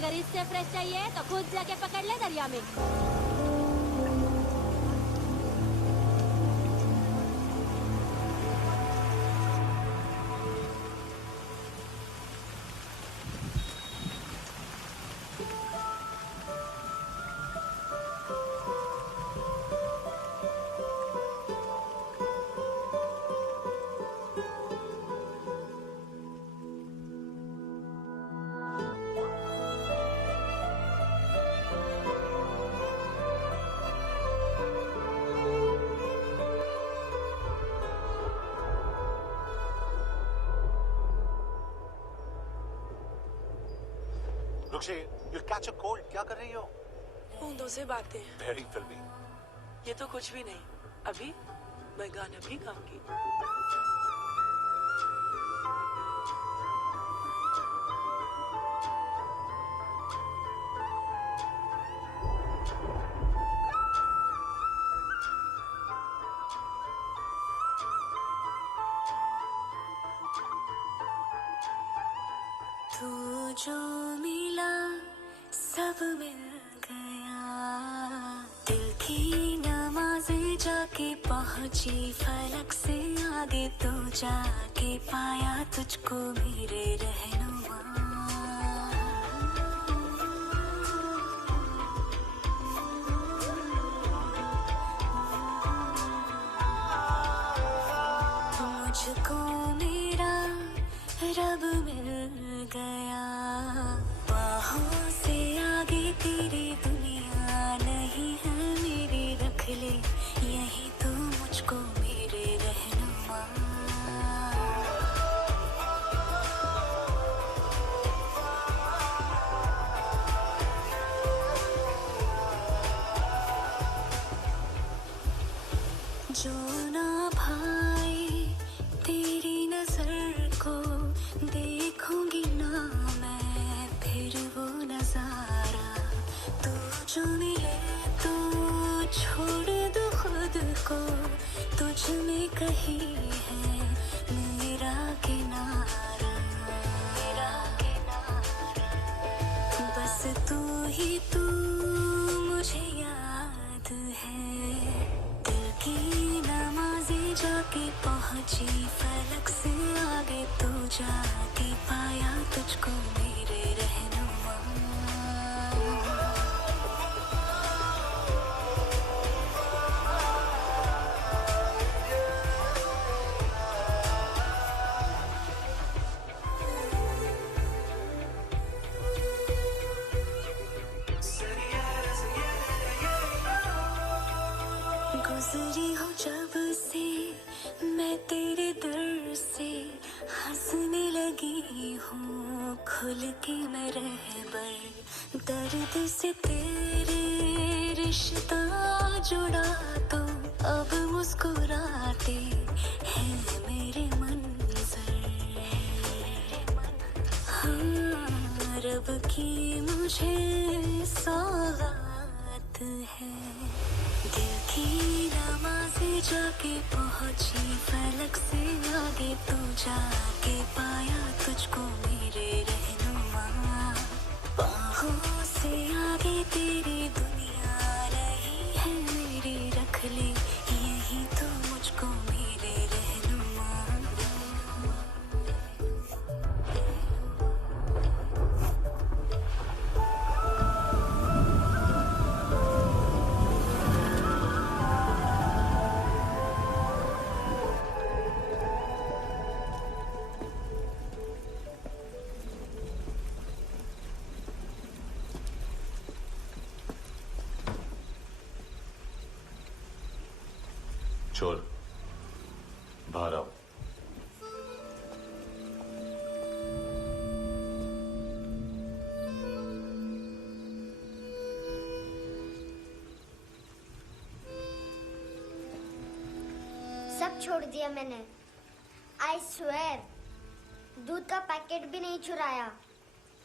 अगर इससे फ्रेश चाहिए तो खुद जाके पकड़ ले दरिया में। रुक्षी, you'll catch a cold. क्या कर रही हो? बूंदों से बातें। Very filmy. ये तो कुछ भी नहीं। अभी मैं गाना भी गाऊंगी। तू जो मिला सब मिल गया, दिल की नमाज़ें जाके पहुंची फलक से आगे, तो जाके पाया तुझको मेरे रहनुमा। मुझको मेरा रब मिल गया, बाहों से आगे तेरी दुनिया नहीं है मेरी, रख ले यही तो मुझको मेरे रहनुमा। जो ना भाई तेरी नजर को देखूंगी ना मैं फिर वो नजारा, तू जो मिले तो छोड़ दो खुद को, तुझ में कहीं है मेरा किनारा, मेरा किनारा। बस तू ही तू मुझे याद है, दिल की नमाज़ें जाके पहुंची फलक से आगे, तो जाके पाया तुझको मेरे रहनुमा। गुजरी हो जब से मैं तेरे दर से, हंसने लगी हूँ खुल के मैं रहबर, दर्द से तेरे रिश्ता जुड़ा, तो अब मुस्कुराते हैं मेरे मंजर। हाँ, रब की मुझे सौगात है, दिल की नमाज़ें जाके पहुंची फलक से आगे, तो जाके पाया तुझको मेरे रहनुमा। बाहों से आगे तेरी दुनिया नहीं है मेरी, रख ले यही तो मुझको मेरे रहनुमा। चोर, बाहर आओ। सब छोड़ दिया मैंने, आई स्वेयर। दूध का पैकेट भी नहीं चुराया,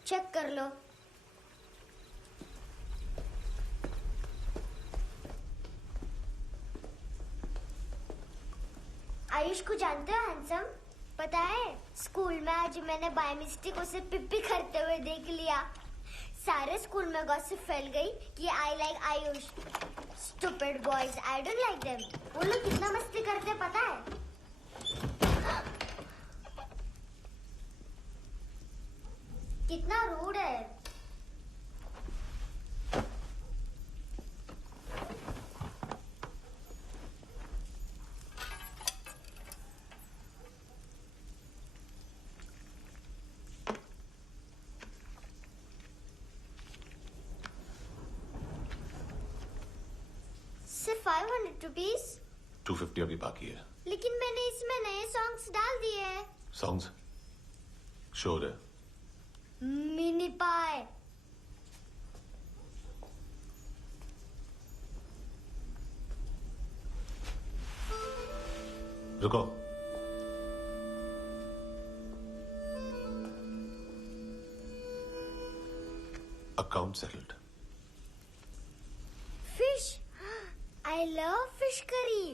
चेक कर लो। आयुष को जानते हो हैंडसम? पता है स्कूल में आज मैंने बाय मिस्टेक उसे पिप्पी करते हुए देख लिया। सारे स्कूल में गॉसिप फैल गई कि I like Ayush. Stupid boys, I don't like them. वो लोग कितना मस्ती करते पता है? कितना रूड है। सिर्फ 500 रुपीज? 250 अभी बाकी है। लेकिन मैंने इसमें नए सॉन्ग्स डाल दिए हैं। सॉन्ग्स? शोर है। मिनी पाए। रुको। Account settled. Fish. I love fish curry.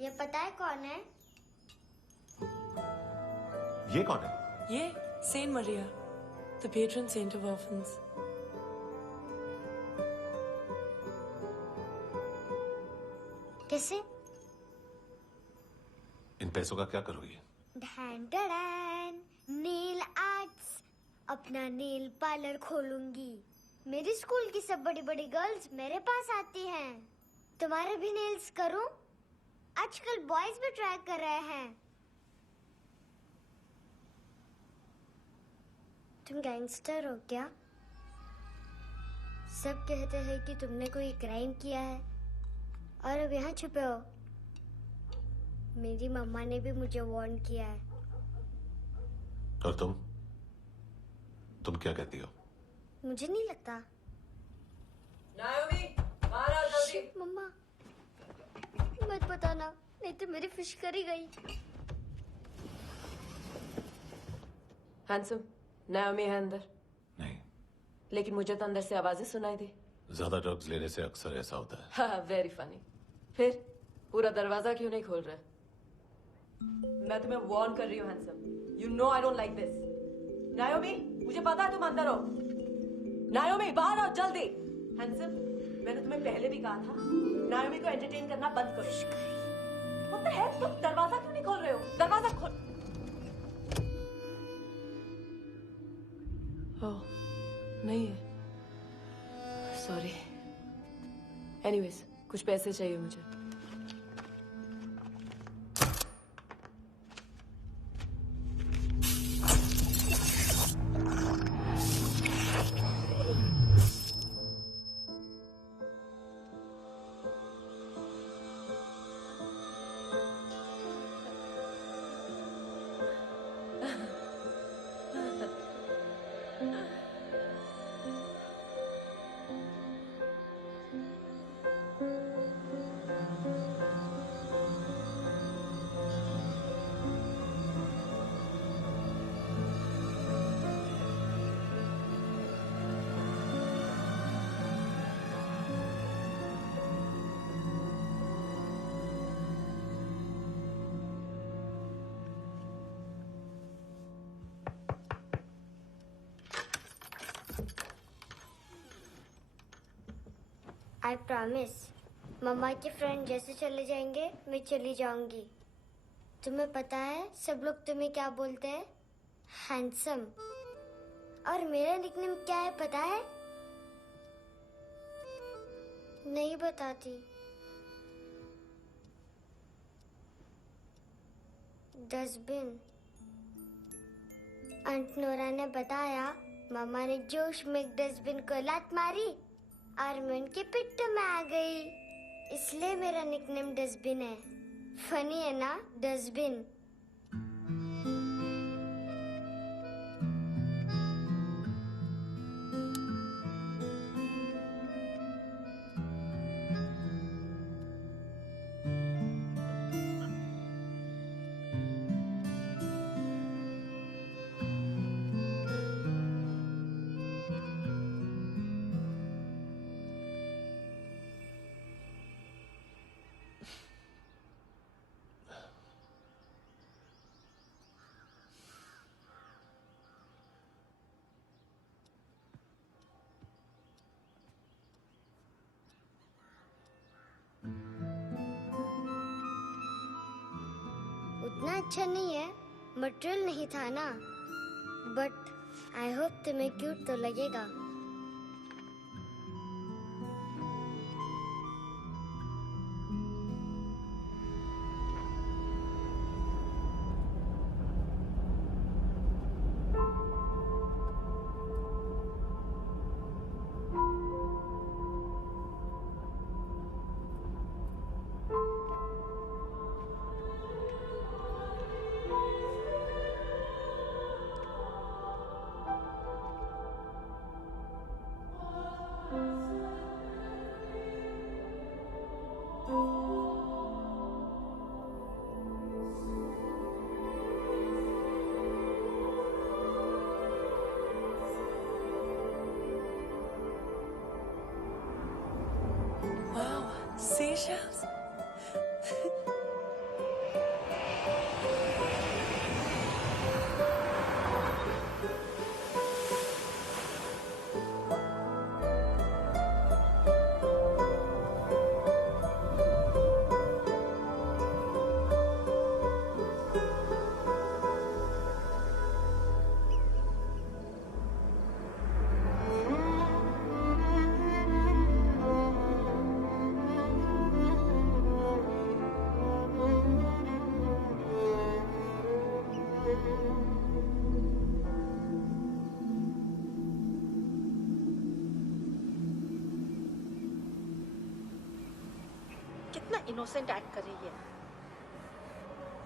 ये पता है कौन है? ये कौन है? ये saint Maria, the patron saint of orphans. कैसे? इन पैसों का क्या करोगी? ढैन ढैन, नेल आर्ट्स। अपना नेल पार्लर खोलूंगी। मेरी स्कूल की सब बड़ी बड़ी गर्ल्स मेरे पास आती हैं। तुम्हारे भी नेल्स करूं? आजकल बॉयज भी ट्राई कर रहे हैं। तुम गैंगस्टर हो क्या? सब कहते हैं कि तुमने कोई क्राइम किया है और अब यहाँ छुपे हो। मेरी मम्मा ने भी मुझे वार्न किया है। और तुम क्या कहती हो? मुझे नहीं लगता। नायोमी, बाहर आओ जल्दी। शिट, मम्मा मत बताना, नहीं तो मेरी फिश करी गई। हैंडसम, नायोमी है अंदर। नहीं। लेकिन मुझे तो अंदर से आवाजें सुनाई दी। ज्यादा ड्रग्स लेने से अक्सर ऐसा होता है। हाँ, वेरी फनी। फिर पूरा दरवाजा क्यों नहीं खोल रहे? मैं तुम्हें वार्न कर रही हूँ handsome. You know I don't like this. नायोमी, मुझे पता है तुम अंदर हो। नायोमी, बाहर आओ जल्दी। हैंडसम, मैंने तुम्हें पहले भी कहा था नायोमी को एंटरटेन करना बंद करो। What the heck? तुम दरवाजा क्यों नहीं खोल रहे हो? दरवाजा खोल। ओह, नहीं है। सॉरी। एनीवेज, कुछ पैसे चाहिए मुझे। I promise. मम्मा के फ्रेंड जैसे चले जाएंगे मैं चली जाऊंगी। तुम्हें पता है सब लोग तुम्हें क्या बोलते हैं? हैंडसम। और मेरा निकनेम क्या है पता है? नहीं बताती। डस्टबिन। आंट नोरा ने बताया मामा ने जोश में एक डस्टबिन को लात मारी और मैं उनके पिट्ठू में आ गई, इसलिए मेरा निकनेम डस्टबिन है। फनी है ना डस्टबिन? इतना अच्छा नहीं है, मटेरियल नहीं था ना, बट आई होप तुम्हें क्यूट तो लगेगा। Wow, seashells. कितना इनोसेंट एक्ट कर रही है।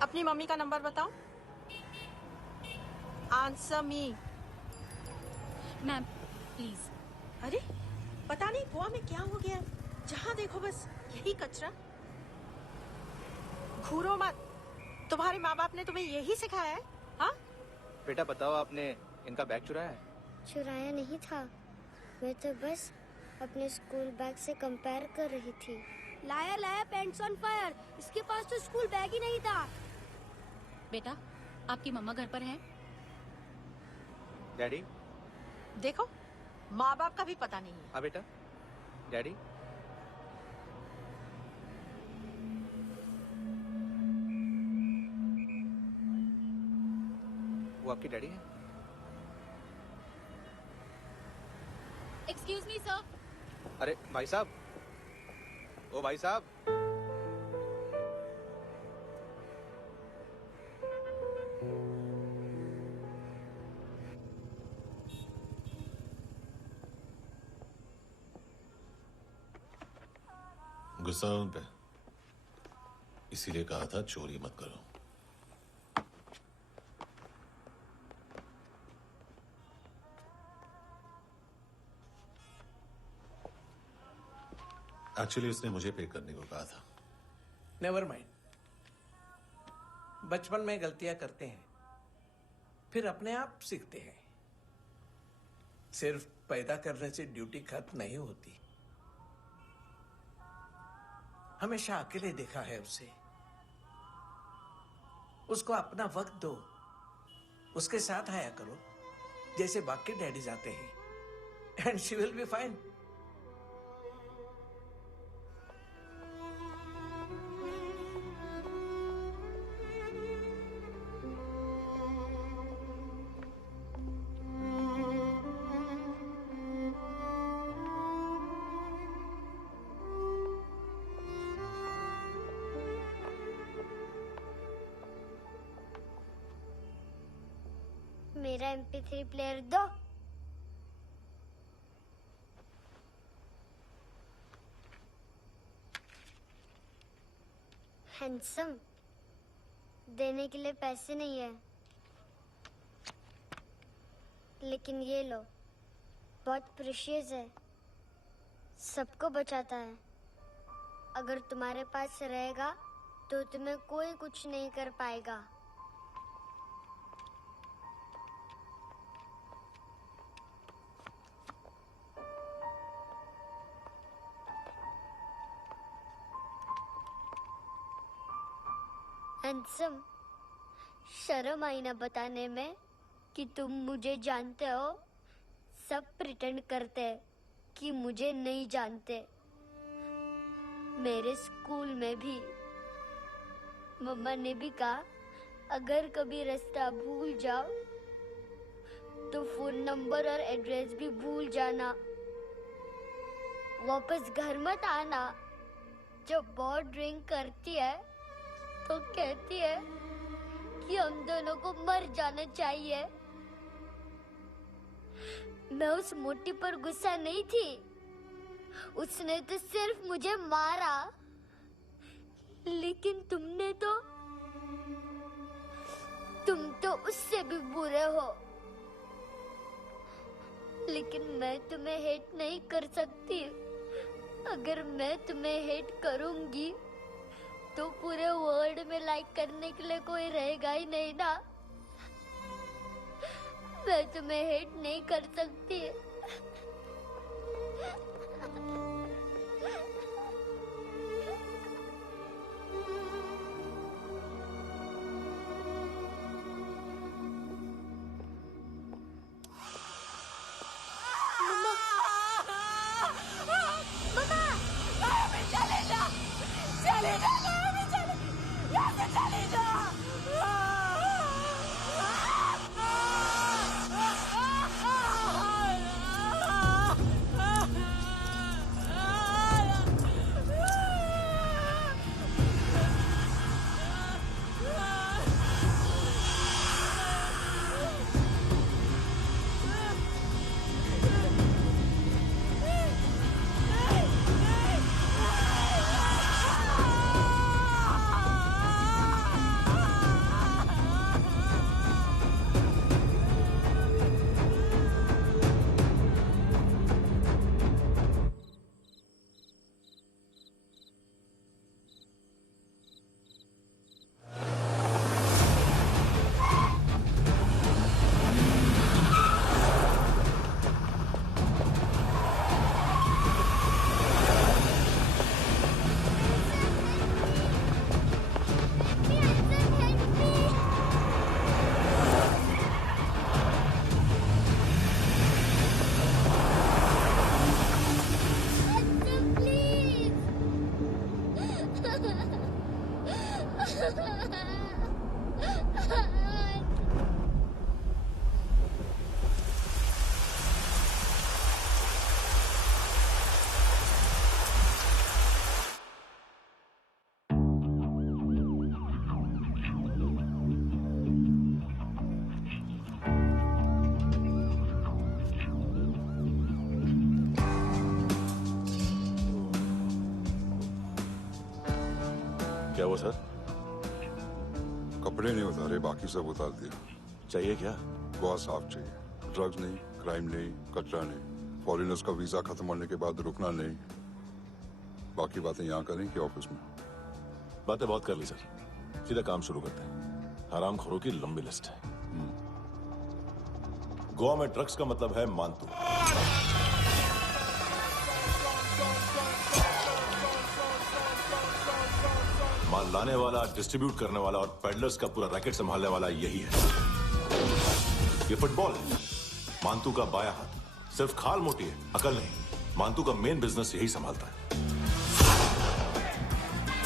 अपनी मम्मी का नंबर बताओ। Answer me. Ma'am please. अरे पता नहीं गोवा में क्या हो गया, जहाँ देखो बस यही कचरा। घूरो मत, तुम्हारे माँ बाप ने तुम्हें यही सिखाया है? हाँ बेटा बताओ, आपने इनका बैग चुराया है? चुराया नहीं था, मैं तो बस अपने स्कूल बैग से कंपेयर कर रही थी। लाया लाया पैंट्स ऑन फायर, इसके पास तो स्कूल बैग ही नहीं था। बेटा आपकी मम्मा घर पर है? डैडी? देखो, माँ बाप का भी पता नहीं है। हाँ बेटा। डैडी? वो आपकी डैडी है? Excuse me sir. अरे भाई साहब, ओ भाई साहब। गुस्सा है उन पे, इसीलिए कहा था चोरी मत करो। एक्चुअली उसने मुझे पे करने को कहा था। नेवर माइंड, बचपन में गलतियां करते हैं, फिर अपने आप सीखते हैं। सिर्फ पैदा करने से ड्यूटी खत्म नहीं होती। हमेशा अकेले देखा है उसे। उसको अपना वक्त दो, उसके साथ आया करो जैसे बाकी डैडीज आते हैं, and she will be fine. मेरा MP3 प्लेयर दो। हैंडसम, देने के लिए पैसे नहीं है, लेकिन ये लो, बहुत प्रेशियस है, सबको बचाता है। अगर तुम्हारे पास रहेगा तो तुम्हें कोई कुछ नहीं कर पाएगा। हैंडसम, शर्म आई ना बताने में कि तुम मुझे जानते हो। सब प्रिटेंड करते हैं कि मुझे नहीं जानते। मेरे स्कूल में भी मम्मा ने भी कहा अगर कभी रास्ता भूल जाओ तो फोन नंबर और एड्रेस भी भूल जाना। वापस घर मत आना। जब बहुत ड्रिंक करती है तो कहती है कि हम दोनों को मर जाना चाहिए। मैं उस मोटी पर गुस्सा नहीं थी, उसने तो सिर्फ मुझे मारा। लेकिन तुम तो उससे भी बुरे हो। लेकिन मैं तुम्हें हेट नहीं कर सकती। अगर मैं तुम्हें हेट करूंगी तो पूरे वर्ल्ड में लाइक करने के लिए कोई रहेगा ही नहीं ना। मैं तुम्हें हेट नहीं कर सकती। क्या हुआ सर? कपड़े नहीं उतारे, बाकी सब उतार दिया। चाहिए क्या? गोवा साफ चाहिए। ड्रग्स नहीं, क्राइम नहीं, कचरा नहीं। फॉरेनर्स का वीजा खत्म होने के बाद रुकना नहीं। बाकी बातें यहाँ करें कि ऑफिस में? बातें बहुत कर ली सर, सीधा काम शुरू करते हैं। हरामखोरों की लंबी लिस्ट है। गोवा में ड्रग्स का मतलब है मानतू। माल लाने वाला, डिस्ट्रीब्यूट करने वाला और पेडलर्स का पूरा रैकेट संभालने वाला यही है। ये फुटबॉल है, मानतू का बाया हाथ। सिर्फ खाल मोटी है, अकल नहीं। मानतू का मेन बिजनेस यही संभालता है।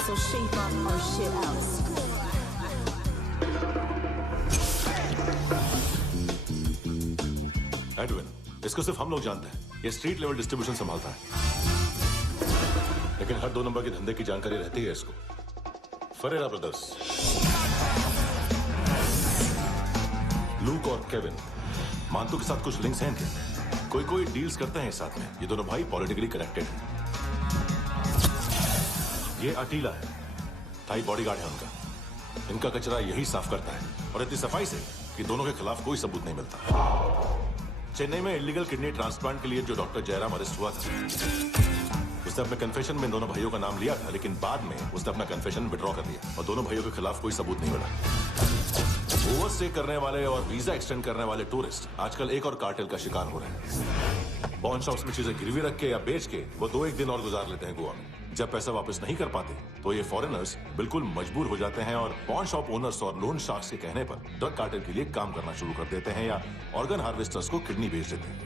So shape up our shit out. Edwin, इसको सिर्फ हम लोग जानते हैं। ये स्ट्रीट लेवल डिस्ट्रीब्यूशन संभालता है, लेकिन हर 2 नंबर के धंधे की जानकारी रहती है इसको। फरेरा ब्रदर्स, लूक और केविन, मानतू के साथ कुछ लिंक्स हैं इनके। कोई डील्स करते हैं साथ में। ये दोनों भाई पॉलिटिकली कनेक्टेड हैं। ये अटीला है, थाई बॉडीगार्ड है उनका। इनका कचरा यही साफ करता है, और इतनी सफाई से कि दोनों के खिलाफ कोई सबूत नहीं मिलता। चेन्नई में इलीगल किडनी ट्रांसप्लांट के लिए जो डॉक्टर जयराम अरेस्ट हुआ था, उसने अपने कन्फेशन में दोनों भाइयों का नाम लिया था, लेकिन बाद में उसने अपना कन्फेशन विड्रॉ कर दिया और दोनों भाइयों के खिलाफ कोई सबूत नहीं मिला। ओवरस्टे करने वाले और वीजा एक्सटेंड करने वाले टूरिस्ट आजकल एक और कार्टेल का शिकार हो रहे हैं। पॉन शॉप्स में चीजें गिरवी रख के या बेच के वो 2-1 दिन और गुजार लेते हैं गोवा में। जब पैसा वापस नहीं कर पाते तो ये फॉरेनर्स बिल्कुल मजबूर हो जाते हैं और पॉन शॉप ओनर्स और लोन शार्क्स के कहने पर ड्रग कार्टेल के लिए काम करना शुरू कर देते हैं या ऑर्गन हार्वेस्टर्स को किडनी बेच देते हैं।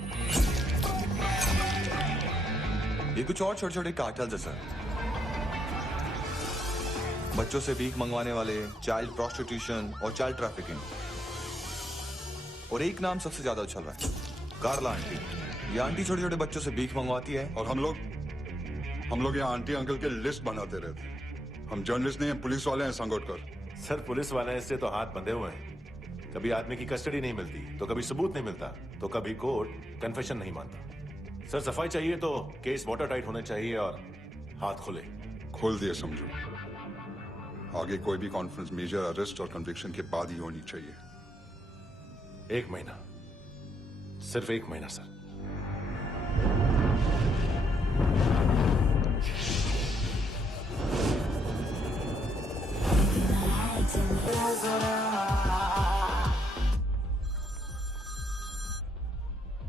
ये कुछ और छोटे छोटे कार्टेल्स है सर। बच्चों से भीख मंगवाने वाले, चाइल्ड प्रोस्टिट्यूशन और चाइल्ड ट्रैफिकिंग। और एक नाम सबसे ज्यादा उछल रहा है, कार्ला आंटी। ये आंटी छोटे छोटे बच्चों से भीख मंगवाती है। और हम लोग यहाँ आंटी अंकल के लिस्ट बनाते रहते हैं। हम जर्नलिस्ट नहीं हैं, पुलिस वाले हैं संगोटकर। सर पुलिस वाले इससे तो हाथ बंधे हुए हैं। कभी आदमी की कस्टडी नहीं मिलती, तो कभी सबूत नहीं मिलता, तो कभी कोर्ट कन्फेशन नहीं मानता। सर सफाई चाहिए तो केस वाटर टाइट होने चाहिए और हाथ खुले। खोल दिए समझो। आगे कोई भी कॉन्फ्रेंस मेजर अरेस्ट और कन्विक्शन के बाद ही होनी चाहिए। 1 महीना, सिर्फ 1 महीना सर।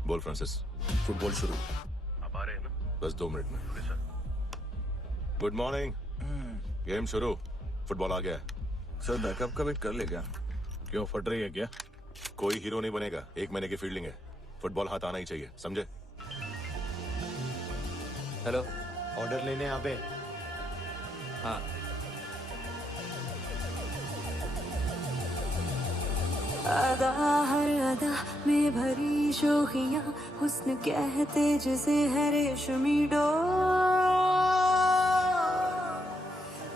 बोल फ्रांसिस। फुटबॉल शुरू। आप आ रहे हैं ना? बस 2 मिनट में। Good morning. गेम शुरू। फुटबॉल आ गया है। सर बैकअप का वेट कर ले क्या? क्यों, फट रही है क्या? कोई हीरो नहीं बनेगा, 1 महीने की फील्डिंग है। फुटबॉल हाथ आना ही चाहिए, समझे? हेलो, ऑर्डर लेने यहाँ पे। हाँ। अदा हर अदा में भरी शोखियां, हुस्न कहते जिसे है रेशमी डोर।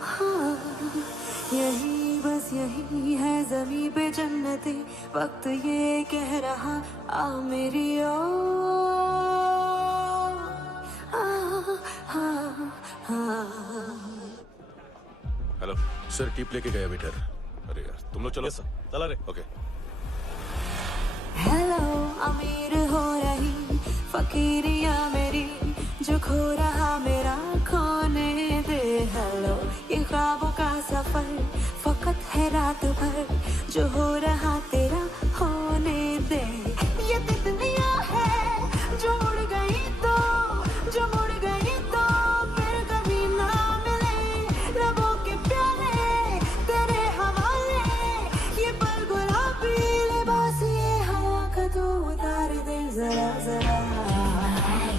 हाँ, यही बस यही है ज़मीं पे जन्नते, वक्त ये कह रहा आ मेरी ओर। हेलो सर, टिप लेके गया वेटर। अरे यार तुम लोग चलो। चला रे। ओके। हेलो, अमीर हो रही फकीरिया मेरी, जो खो रहा मेरा खोने दे। हेलो, ये ख्वाबों का सफर फकत है रात भर, जो हो रहा तेरा होने दे। ये तितलियां है जो उड़ गई तो, जो मुड़ गई तो फिर कभी ना मिले। रबों के प्याले तेरे हवाले, ये पल गुलाबी लिबास ये हवा का तू उतार दे जरा जरा।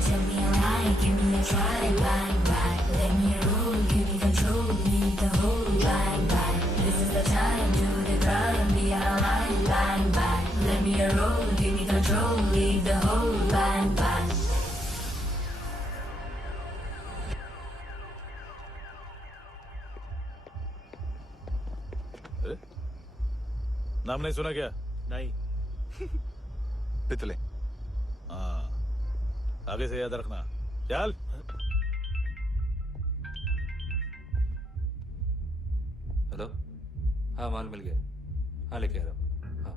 Tell me alright, give me a try, bang bang. Let me rule, give me control, lead the whole bang bang. This is the time, do the crime, be alright, bang bang. Let me roll, give me control, lead the whole bang bang. नाम नहीं सुना क्या? नहीं। पितले। हाँ, आगे से याद रखना। चल। हेलो, हाँ माल मिल गया। हाँ लेके आ रहा हूँ। हाँ।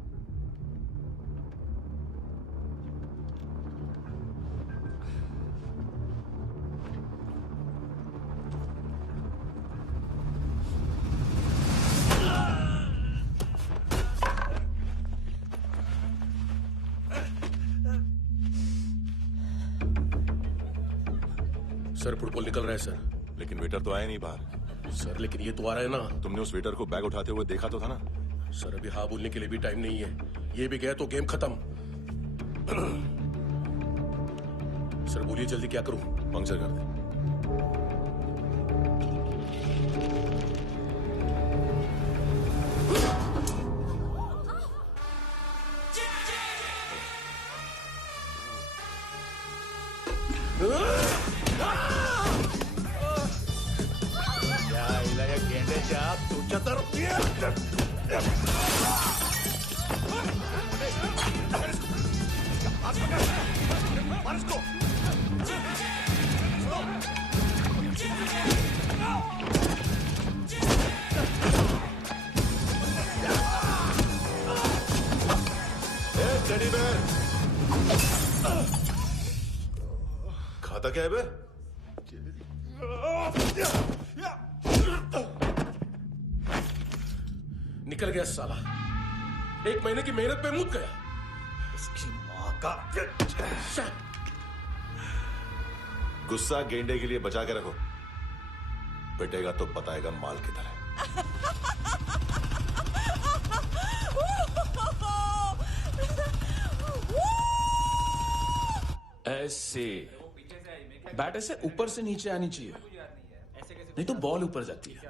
सर फुटबॉल निकल रहा है सर। लेकिन वेटर तो आया नहीं बाहर। सर लेकिन ये तो आ रहा है ना। तुमने उस वेटर को बैग उठाते हुए देखा तो था ना? सर अभी हाँ बोलने के लिए भी टाइम नहीं है। ये भी गया तो गेम खत्म। सर बोलिए जल्दी, क्या करूं? पंक्चर कर दे। खाता क्या है बे? निकल गया साला। 1 महीने की मेहनत पे मुक गया। उसकी माँ का। गुस्सा गेंडे के लिए बचा के रखो, पिटेगा तो बताएगा माल किधर है। ऐसे बैट ऐसे ऊपर से नीचे आनी चाहिए, नहीं तो बॉल ऊपर जाती है।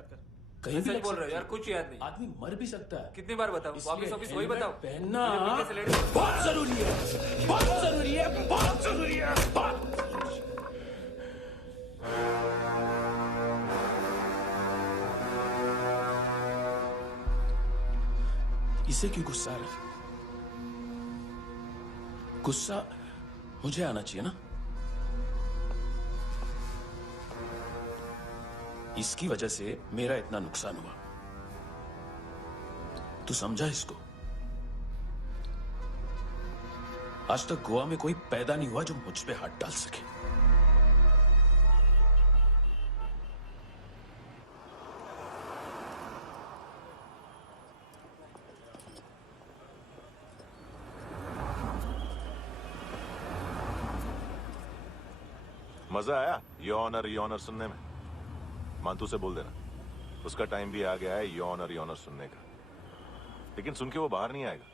कहीं भी सच लग बोल रहे हो सकती यार, है। कुछ याद नहीं। आदमी मर भी सकता है। कितनी बार बताऊं? इसलिए वापिस ऑफिस वही हेलमेट बताओ। पहनना मुझे पीछे से लेडी- बहुत जरूरी है, बहुत जरूरी है, बहुत जरूरी है, बहुत। इसे क्यों गुस्सा आ रहा है? गुस्सा मुझे आना चाहिए ना। इसकी वजह से मेरा इतना नुकसान हुआ। तू समझा इसको? आज तक गोवा में कोई पैदा नहीं हुआ जो मुझ पे हाथ डाल सके। मजा आया ये ऑनर सुनने में? मानतू से बोल देना उसका टाइम भी आ गया है ये ऑनर सुनने का। लेकिन सुन के वो बाहर नहीं आएगा,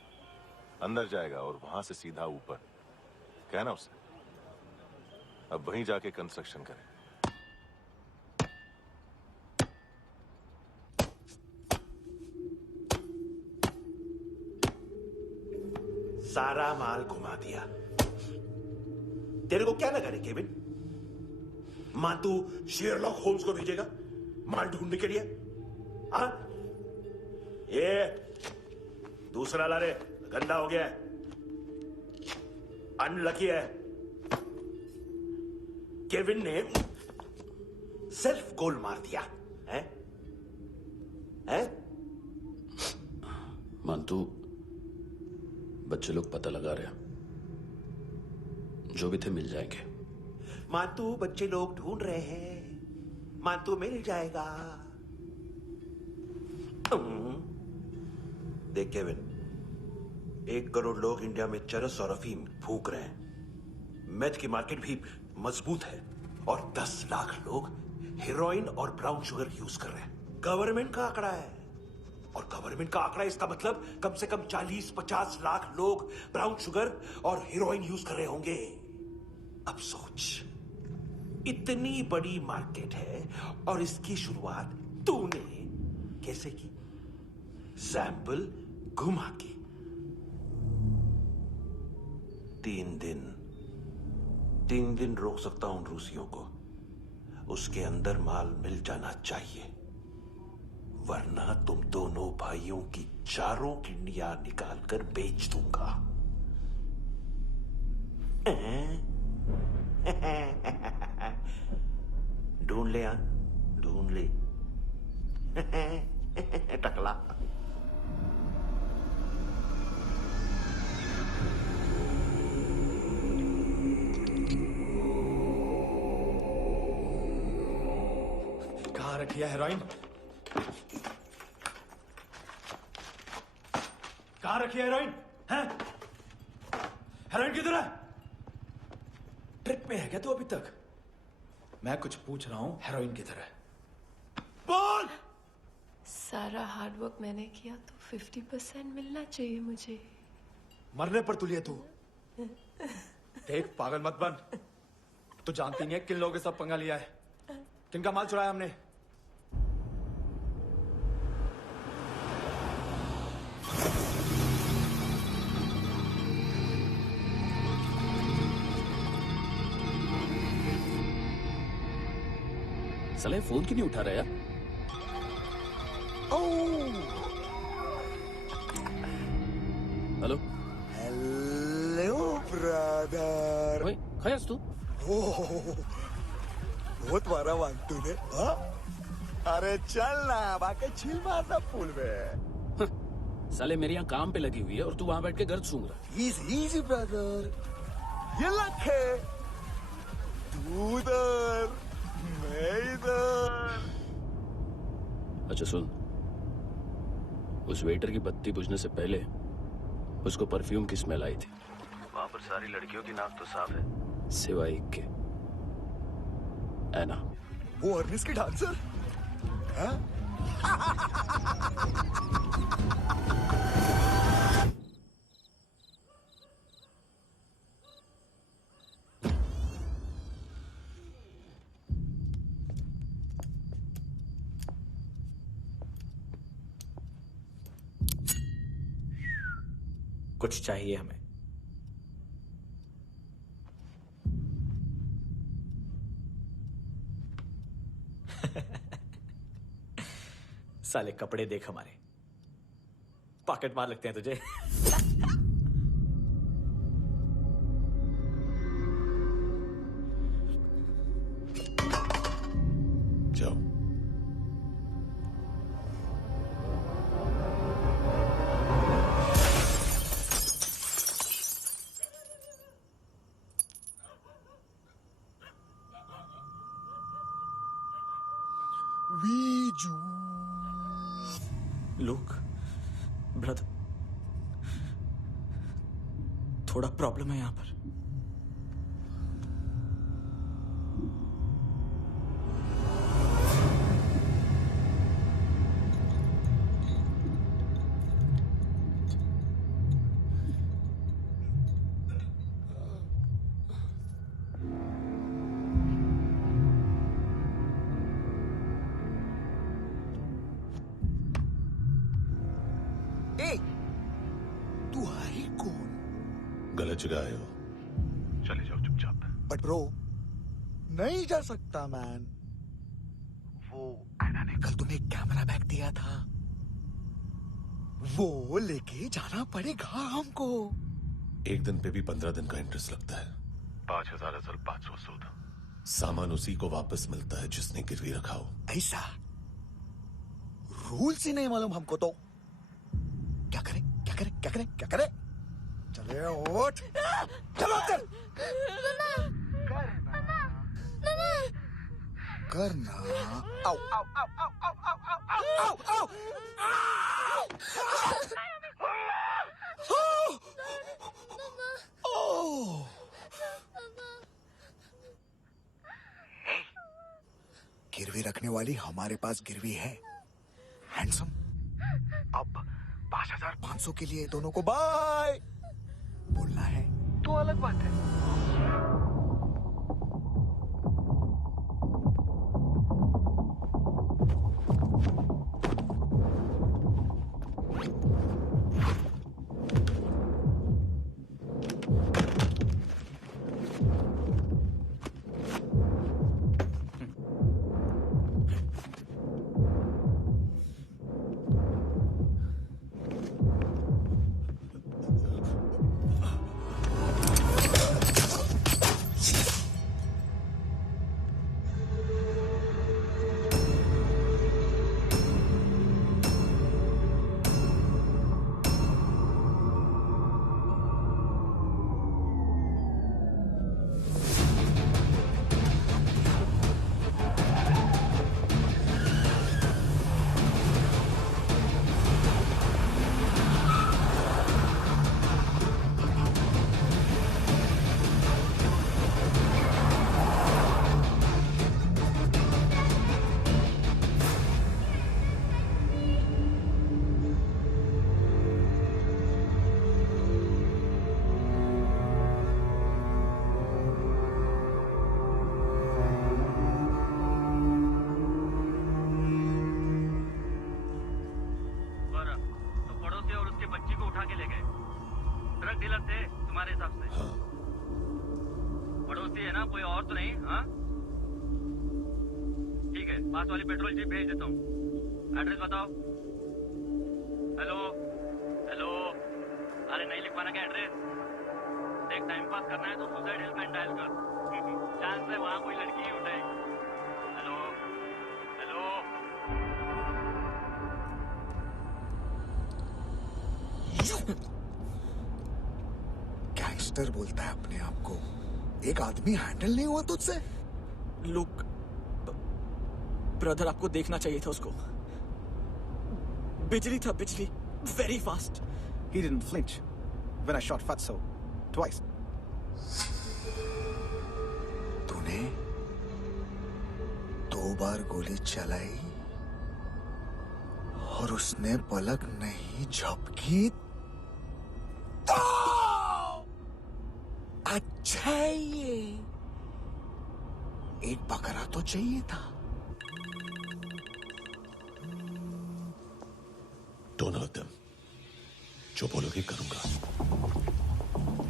अंदर जाएगा और वहां से सीधा ऊपर। कहना उसे अब वहीं जाके कंस्ट्रक्शन करे। सारा माल घुमा दिया। तेरे को क्या लगा रे केविन? मानतू शेरलॉक होम्स को भेजेगा माल ढूंढने के लिए? हाँ? ये दूसरा ला रे, गंदा हो गया है, अनलकी है। केविन ने सेल्फ गोल मार दिया है? हैं? मानतू बच्चे लोग पता लगा रहे हैं, जो भी थे मिल जाएंगे। मानतू बच्चे लोग ढूंढ रहे हैं, मानतू मिल जाएगा। देख केविन, 1 करोड़ लोग इंडिया में चरस और अफीम फूक रहे हैं। मेथ की मार्केट भी मजबूत है और 10 लाख लोग हेरोइन और ब्राउन शुगर यूज कर रहे हैं। गवर्नमेंट का आंकड़ा है, और गवर्नमेंट का आंकड़ा इसका मतलब कम से कम 40-50 लाख लोग ब्राउन शुगर और हेरोइन यूज कर रहे होंगे। अब सोच, इतनी बड़ी मार्केट है और इसकी शुरुआत तूने कैसे की? सैंपल घुमा के। 3 दिन रोक सकता हूं रूसियों को, उसके अंदर माल मिल जाना चाहिए, वरना तुम दोनों भाइयों की 4 किडनियां निकालकर बेच दूंगा। ढूंढ ले यार, ढूंढ ले। टकला। कहाँ रखी है हेरोइन? कहाँ रखी है हेरोइन? हैं? हेरोइन किधर है? ट्रिप में है क्या तू अभी तक? मैं कुछ पूछ रहा हूं, हेरोइन किधर है? बोल! सारा हार्डवर्क मैंने किया तो 50% मिलना चाहिए मुझे। मरने पर तुलिए तू। देख पागल मत बन। तू जानती नहीं है किन लोगों के साथ पंगा लिया है, किनका माल चुराया हमने। साले फोन क्यों नहीं उठा रहा यार? Hello hello brother. ओए खयास तू? बहुत मारा मानतू ने। हाँ? अरे चल ना, बाकी चिल मारना पूल में। साले मेरे यहाँ काम पे लगी हुई है और तू वहां बैठ के गर्द सूंघ रहा है। इजी ब्रदर, ये लक है। तू उधर, मैं इधर। अच्छा सुन, उस वेटर की बत्ती बुझने से पहले उसको परफ्यूम की स्मेल आई थी। वहां पर सारी लड़कियों की नाक तो साफ है, सिवाय एक के, ऐना। वो अर्निस की डांसर? हाँ? कुछ चाहिए हमें। साले कपड़े देख हमारे, पॉकेट मार लगते हैं तुझे। जाओ। वीजू लुक ब्रदर, थोड़ा प्रॉब्लम है यहां पर। तू है कौन? गलत जगह आए हो, चले जाओ चुपचाप। बट ब्रो, नहीं जा सकता मैन। वो एना ने कल तुम्हें एक कैमरा बैग दिया था, वो लेके जाना पड़ेगा हमको। एक दिन पे भी 15 दिन का इंटरेस्ट लगता है। 5,000 असल 500 सूद। सामान उसी को वापस मिलता है जिसने गिरवी रखा हो। ऐसा रूल्स ही नहीं मालूम हमको तो। क्या करें क्या करें क्या करें क्या करें? चले उठ, चलो चल। करना आओ आओ आओ आओ आओ आओ आओ आओ। गिरवी रखने वाली हमारे पास गिरवी है। हैंडसम, अब 5,500 के लिए दोनों को बाय बोलना है तो अलग बात है। पास वाली पेट्रोल जीप भेज देता हूँ। एड्रेस बताओ। हेलो हेलो, अरे नहीं लिखवाना क्या एड्रेस? देख, टाइम पास करना है तो सुसाइड हेल्पलाइन डायल कर। चांस है वहाँ कोई लड़की ही उठाएगी। Hello hello. गैंगस्टर बोलता है अपने आप को। एक आदमी हैंडल नहीं हुआ तुझसे? लुक ब्रदर, आपको देखना चाहिए था उसको। बिजली था, बिजली, very fast. He didn't flinch when I shot Fatso twice. तूने 2 बार गोली चलाई और उसने पलक नहीं झपकी तो अच्छा ये एक बकरा तो चाहिए था। Don't hurt them. जो बोलोगे करूंगा।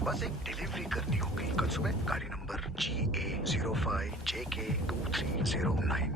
बस एक डिलीवरी करनी होगी कल सुबह। गाड़ी नंबर GA05JK2309।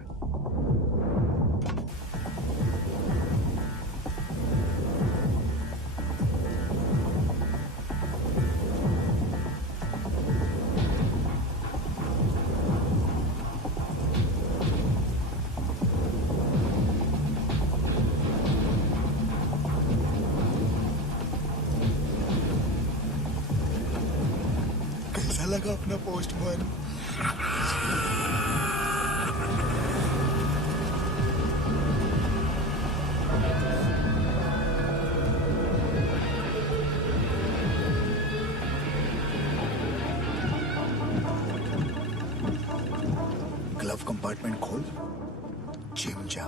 कैसा लगा अपना पोस्टमैन? ग्लव कंपार्टमेंट खोल, जिम जा।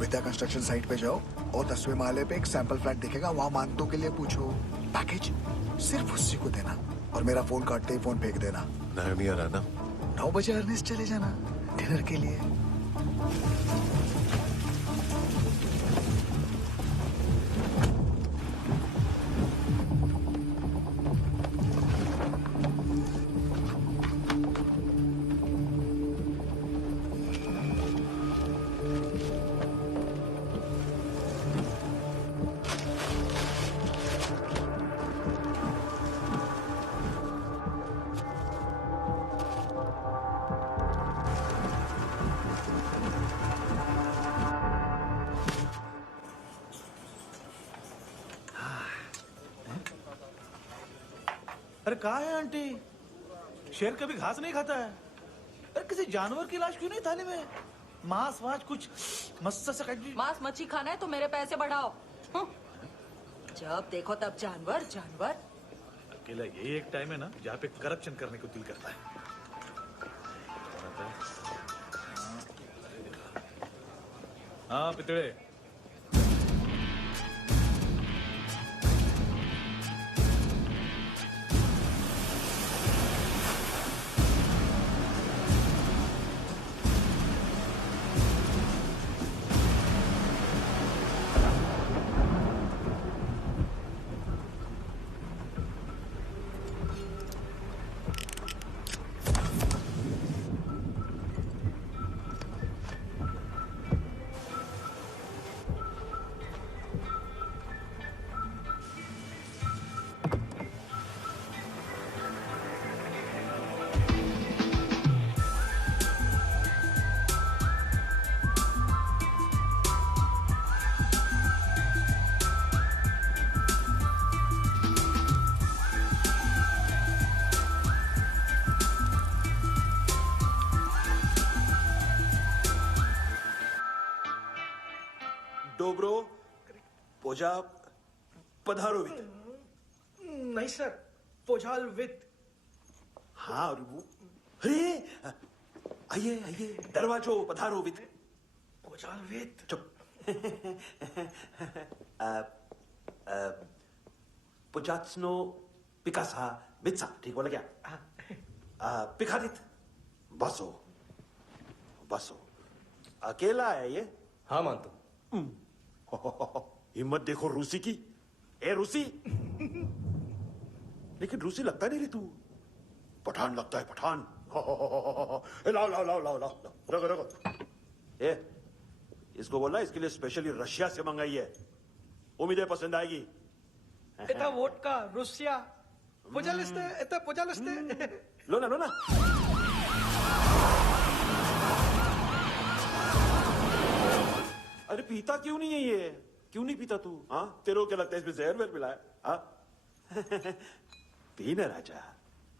विद्या कंस्ट्रक्शन साइट पे जाओ और 10वें माले पे एक सैंपल फ्लैट दिखेगा, वहां मानतों के लिए पूछो। पैकेज सिर्फ उसी को देना और मेरा फोन काटते ही फोन फेंक देना। नायोमी आ रहा ना? 9 बजे अर्नेस्ट चले जाना डिनर के लिए। अरे कहा है आंटी? शेर कभी घास नहीं खाता है। अरे किसी जानवर की लाश क्यों नहीं थाली में? मांस वास कुछ मस्त से मांस मच्छी खाना है तो मेरे पैसे बढ़ाओ। जब देखो तब जानवर जानवर। अकेला यही एक टाइम है ना जहाँ पे करप्शन करने को दिल करता है। हाँ पितड़े। डोब्रो पोजा पधारोवित। नहीं सर, पोजाल विद। हाँ और वो अरे आइए आइए दरवाजो पधारोवित। पोजाल विद। चुप। पुजात्सनो पिकासा मित्सा, ठीक बोला क्या? पिखादित बसो बसो। अकेला है ये? हाँ मानतो। हिम्मत देखो रूसी की। ए रूसी। लेकिन रूसी लगता नहीं रे तू, पठान लगता है पठान। लाओ लाओ लाओ लाओ लाओ रखो रखो। ए इसको बोलना इसके लिए स्पेशली रशिया से मंगाई है, उम्मीद है पसंद आएगी। इतना वोडका रुसिया पोजालिस्ते इतना पोजालिस्ते। लो ना लो ना। अरे पीता क्यों नहीं है ये? क्यों नहीं पीता तू? हाँ तेरे को क्या लगता है इसमें जहर वेर मिला है? हाँ पी ना राजा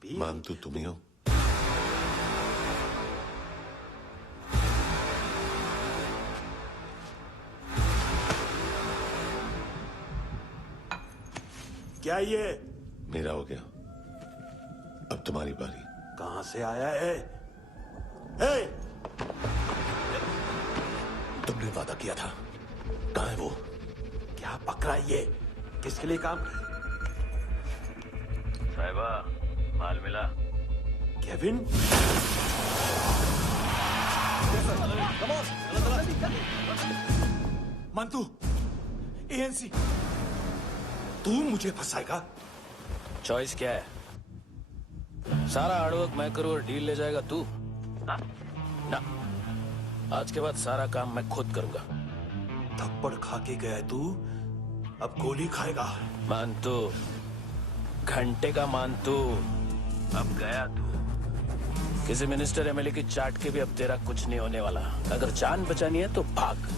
पी। मान तू तुम ही हो। क्या ये? मेरा हो गया, अब तुम्हारी बारी। कहां से आया है? तुमने वादा किया था, कहां है वो? क्या क्या बकरा है ये? किसके लिए काम? साहिबा, माल मिला? केविन? मंतू, एएनसी। तू मुझे फंसाएगा? चॉइस क्या है? सारा हार्डवर्क मैं करूं और डील ले जाएगा तू? ना, आज के बाद सारा काम मैं खुद करूंगा। थप्पड़ खा के गया है तू, अब गोली खाएगा। मानतू, घंटे का मानतू, अब गया तू। किसी मिनिस्टर एमएलए की चाट के भी अब तेरा कुछ नहीं होने वाला। अगर जान बचानी है तो भाग।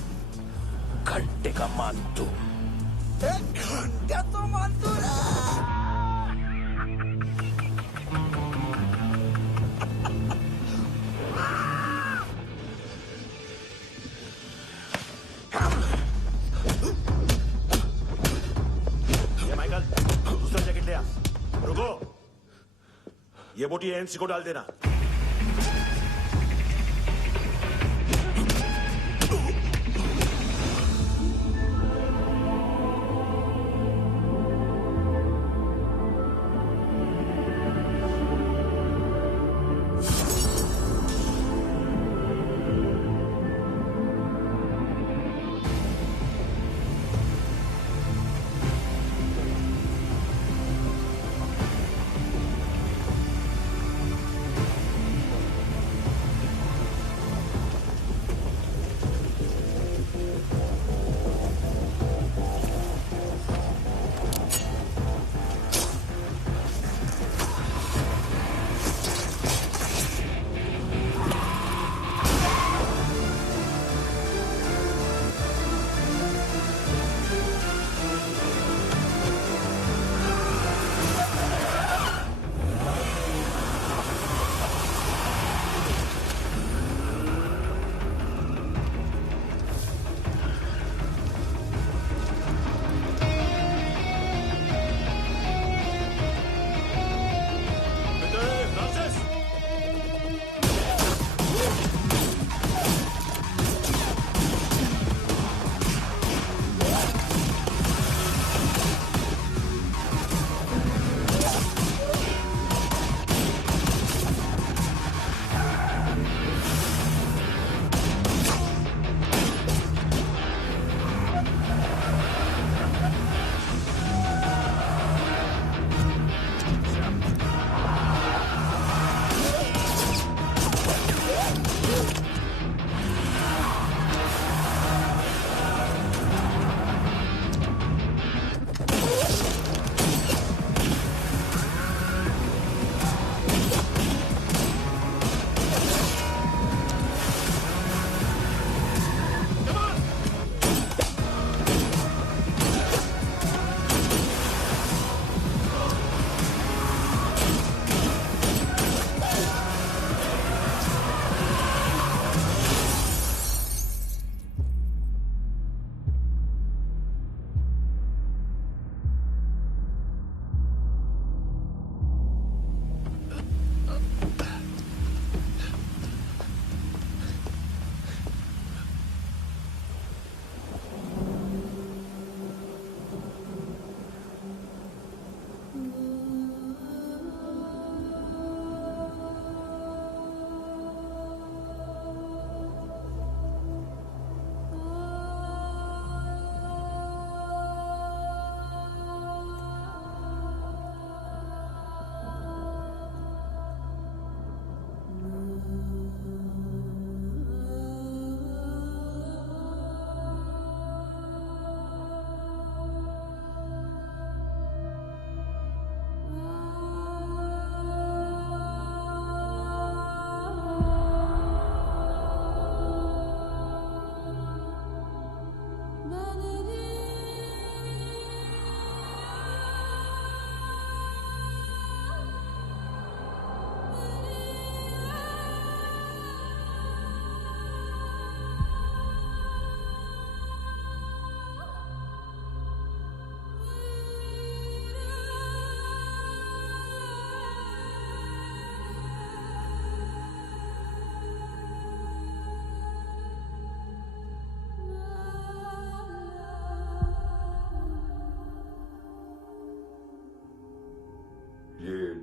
घंटे का मानतू। घंटा तो मानतू ये माइकल, दूसरा जैकेट ले आ। रुको, ये बोटी एएनसी को डाल देना।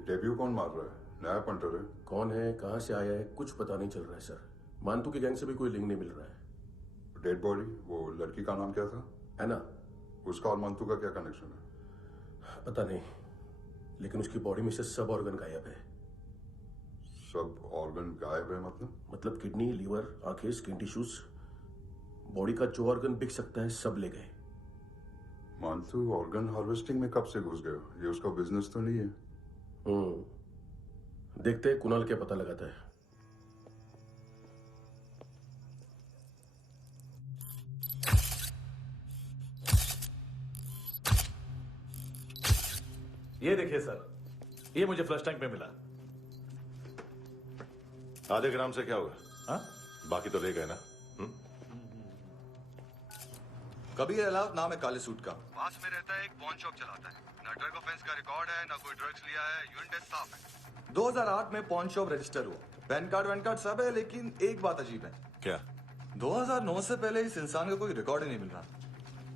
डेब्यू कौन मार रहा है? नया पंटर है। कौन है, कहाँ से आया है, कुछ पता नहीं चल रहा है सर। मानतू की गैंग से भी कोई लिंक नहीं मिल रहा है। डेड बॉडी, वो लड़की का नाम क्या था? एना। उसका और मंतू का क्या कनेक्शन है? पता नहीं, लेकिन उसकी बॉडी में से सब ऑर्गन गायब है। सब ऑर्गन गायब है मतलब किडनी, लीवर, आंखें, स्किन टिश्यूज, बॉडी का जो ऑर्गन बिक सकता है सब ले गए। मंतू ऑर्गन हार्वेस्टिंग में कब से घुस गए? ये उसका बिजनेस तो नहीं है? देखते हैं कुणाल क्या पता लगाता है। ये देखिए सर, ये मुझे फ्लश टैंक में मिला। आधे ग्राम से क्या होगा? हाँ? बाकी तो ले गए ना? कबीर अलाउद नाम है काले सूट का। पास में रहता है, एक पॉन शॉप चलाता है। ना ड्रग ऑफेंस का रिकॉर्ड है, ना कोई ड्रग्स लिया है। यूरिन टेस्ट साफ है। 2008 में पॉन शॉप रजिस्टर हुआ। पैन कार्ड सब है, लेकिन एक बात अजीब है। क्या? 2009 से पहले इस इंसान का कोई रिकॉर्ड ही नहीं मिल रहा।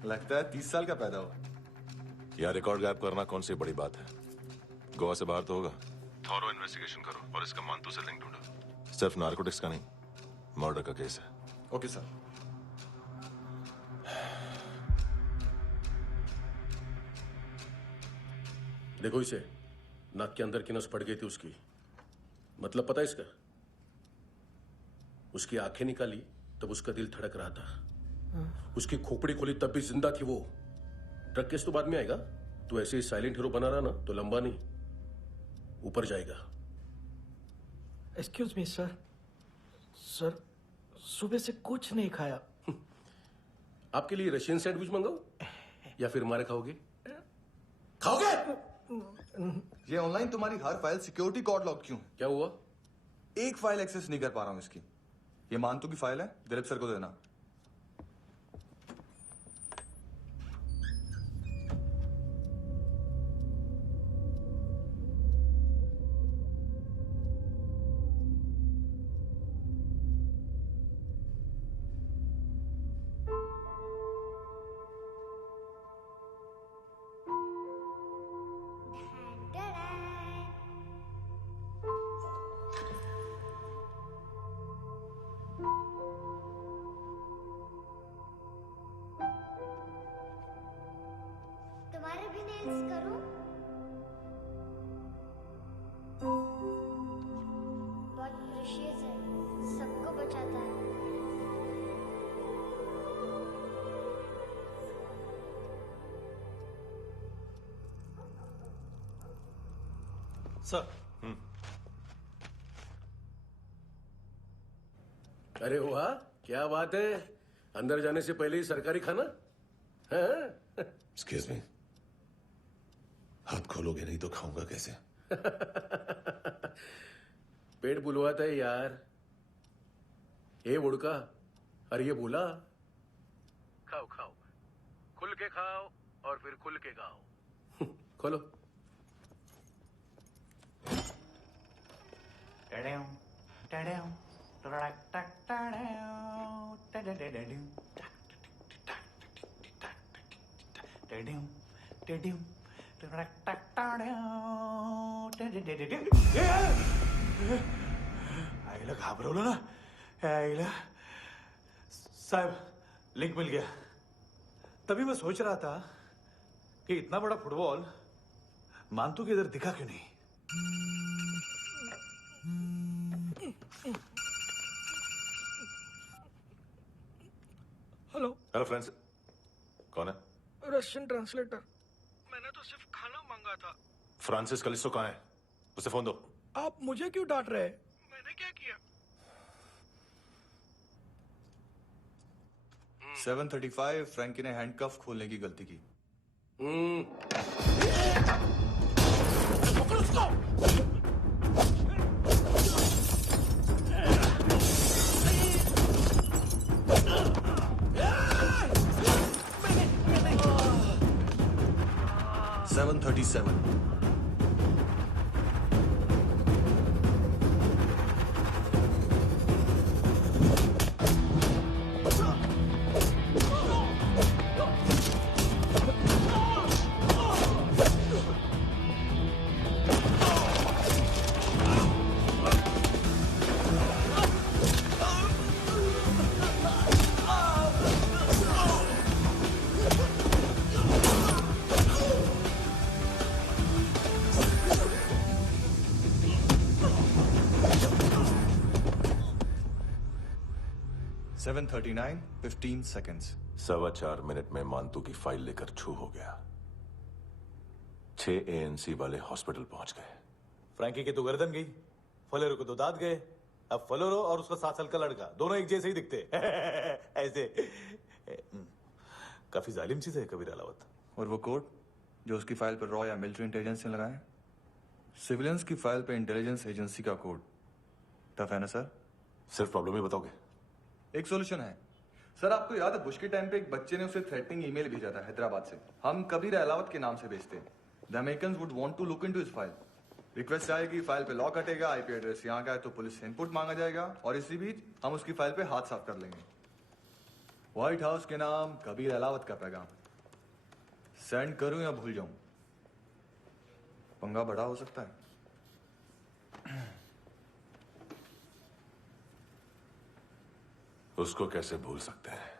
लगता है 30 साल का पैदा हुआ। यार रिकॉर्ड गायब करना कौन सी बड़ी बात है? गोवा से बाहर तो होगा। थॉरो इन्वेस्टिगेशन करो और इसका मंतू से लिंक ढूंढो। सिर्फ नार्कोटिक्स का नहीं, मर्डर का केस है। Okay sir. देखो इसे, नाक के अंदर की नस पड़ गई थी उसकी। मतलब पता है इसका? उसकी आंखें निकाली तब उसका दिल धड़क रहा था। उसकी खोपड़ी खोली तब भी जिंदा थी वो। ड्रग केस तो बाद में आएगा। तो ऐसे ही साइलेंट हीरो बना रहा ना तो लंबा नहीं, ऊपर जाएगा। Excuse me sir. सर, सुबह से कुछ नहीं खाया। आपके लिए रशियन सैंडविच मंगाओ या फिर हमारे खाओगे? खाओगे? ये ऑनलाइन तुम्हारी हर फाइल सिक्योरिटी कॉर्ड लॉक क्यों? क्या हुआ? एक फाइल एक्सेस नहीं कर पा रहा हूं इसकी। ये मानतू की फाइल है, दिलीप सर को देना। तुम्हारे भी नेल्स करूं? बहुत प्रेशियस है, सबको बचाता है। सर। अरे वाह, क्या बात है। अंदर जाने से पहले ही सरकारी खाना है? एक्सक्यूज मी, हाथ खोलोगे नहीं तो खाऊंगा कैसे? पेट बुलवाता है यार। ये बुड़का, अरे ये बोला। खाओ खाओ, खुल के खाओ और फिर खुल के खाओ। खोलो। आईला घाबरवलं ना। आईला साहब, लिंक मिल गया। तभी मैं सोच रहा था कि इतना बड़ा फुटबॉल मानतू के इधर दिखा क्यों नहीं। हेलो हेलो फ्रेंड्स, कौन है? Russian translator. मैंने तो सिर्फ खाना मांगा था। फ्रांसिस कलिस्टो कहाँ है? उसे फोन दो। आप मुझे क्यों डांट रहे हैं? मैंने क्या किया? 735 फ्रैंकी ने हैंडकफ खोलने की गलती की। पकड़ उसको। 737। 7:39, 15 seconds. 4.25 मिनट में मानतू की फाइल लेकर छू हो गया। 6 ANC वाले हॉस्पिटल पहुंच गए। फ्रैंकी की तो गर्दन गई, फलेरो को तो दांत गए। अब फलेरो और उसका 7 साल का लड़का दोनों एक जैसे ही दिखते ऐसे। काफी जालिम चीज है कबीर अलावत। और वो कोड जो उसकी फाइल पर रॉ या मिलिट्री इंटेलिजेंस ने लगाए, सिविलियंस की फाइल पे इंटेलिजेंस एजेंसी का कोड। टफ है ना सर? सिर्फ प्रॉब्लम ही बताओगे? एक सॉल्यूशन है सर। आपको याद है बुश के टाइम पे एक बच्चे ने उसे थ्रेटनिंग ईमेल भेजा था हैदराबाद से। हम कबीर अलावत के नाम से भेजते हैं। The Americans would want to look into his file. Request आएगी, फाइल पे लॉक हटेगा, आईपी एड्रेस यहाँ का है तो पुलिस से इनपुट मांगा जाएगा और इसी बीच हम उसकी फाइल पे हाथ साफ कर लेंगे। व्हाइट हाउस के नाम कबीर अलावत का पैगाम। सेंड करूं या भूल जाऊं? पंगा बड़ा हो सकता है। उसको कैसे भूल सकते हैं?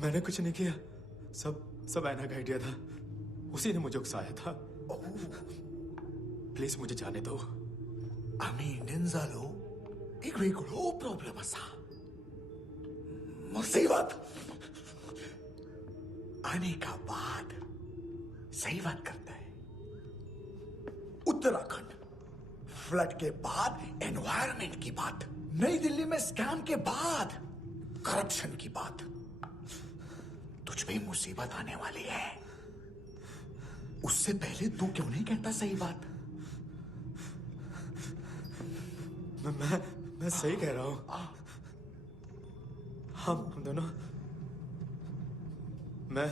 मैंने कुछ नहीं किया, सब ऐना का आइडिया था। उसी ने मुझे उकसाया था। प्लीज मुझे जाने दो। आम्ही इंडियन झालो एक वेगळो प्रॉब्लेम असा। मुसीबत आने का बाद सही बात करता है। उत्तराखंड फ्लड के बाद एनवायरनमेंट की बात, नई दिल्ली में स्कैम के बाद करप्शन की बात। तुझ पे मुसीबत आने वाली है, उससे पहले तू क्यों नहीं कहता सही बात? मैं सही कह रहा हूं। हम दोनों, मैं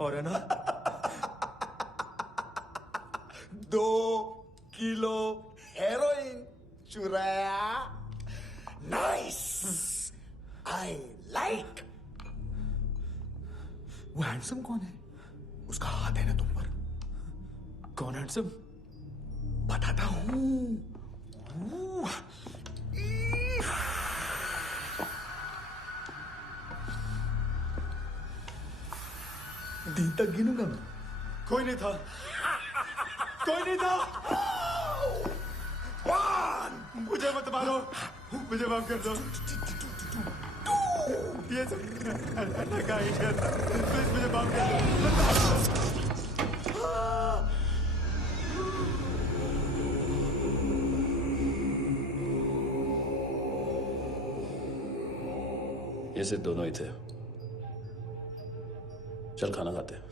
और है ना 2 किलो हेरोइन चुराया। Nice, I like. वो हैंडसम कौन है? उसका हाथ है ना तुम पर? कौन हैंडसम? बताता हूं। दिन तक गिनूंगा मैं। कोई नहीं था, कोई नहीं था। मुझे मत मारो, मुझे माफ कर दो। ये सब अन्ना का आइडिया था। प्लीज मुझे माफ कर दो। ये सिर्फ दोनों ही थे। चल खाना खाते हैं।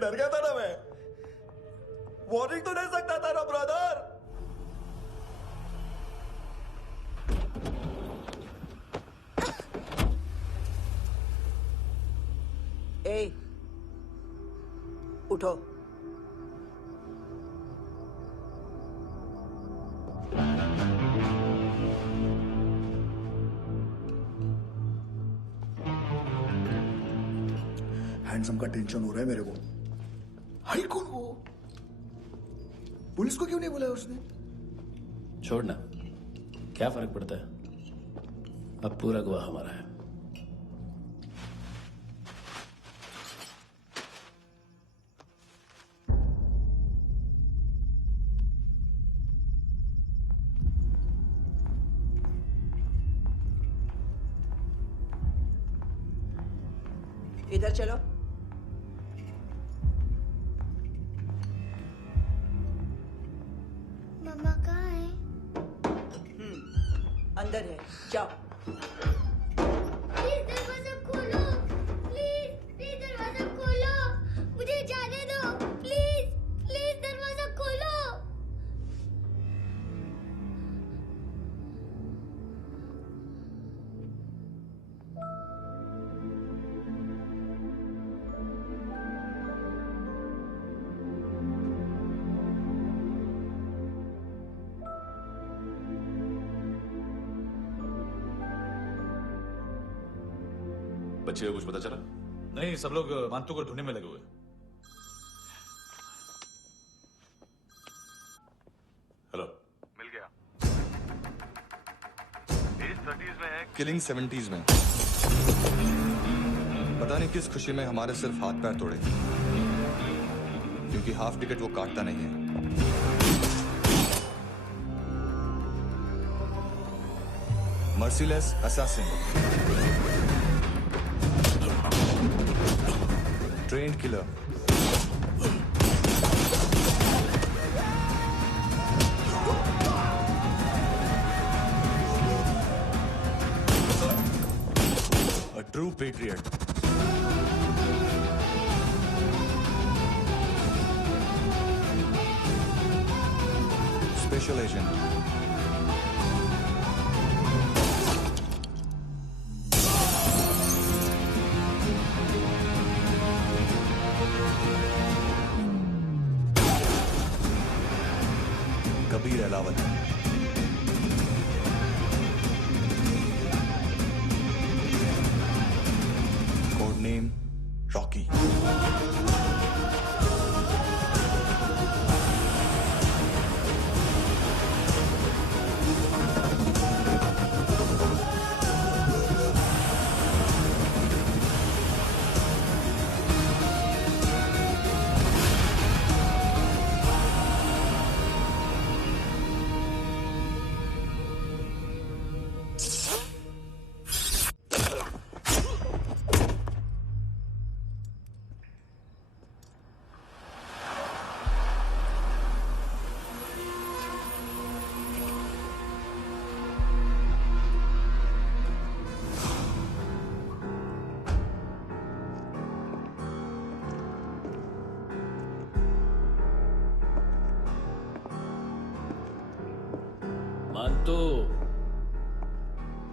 डर गया था ना मैं। वार्निंग तो दे सकता था ना ब्रदर। ए, उठो। हैंडसम का टेंशन हो रहा है मेरे को। हाई कौन वो? पुलिस को क्यों नहीं बुलाया उसने? छोड़ना, क्या फर्क पड़ता है? अब पूरा गवाह हमारा है। इधर चलो। मम्मा कहाँ है? अंदर है, जाओ। प्लीज दरवाजा खोलो। प्लीज दरवाजा खोलो। मुझे जाने दो। प्लीज दरवाजा खोलो। बच्चे को कुछ पता चला? नहीं, सब लोग मानतू को ढूंढने में लगे हुए। हेलो, मिल गया। एज 30s में है, किलिंग 70s में। पता नहीं किस खुशी में हमारे सिर्फ हाथ पैर तोड़े, क्योंकि हाफ टिकट वो काटता नहीं है। Merciless assassin, trained killer, a true patriot. Special agent. Kabir Alawat. Code name Rocky. मानतो,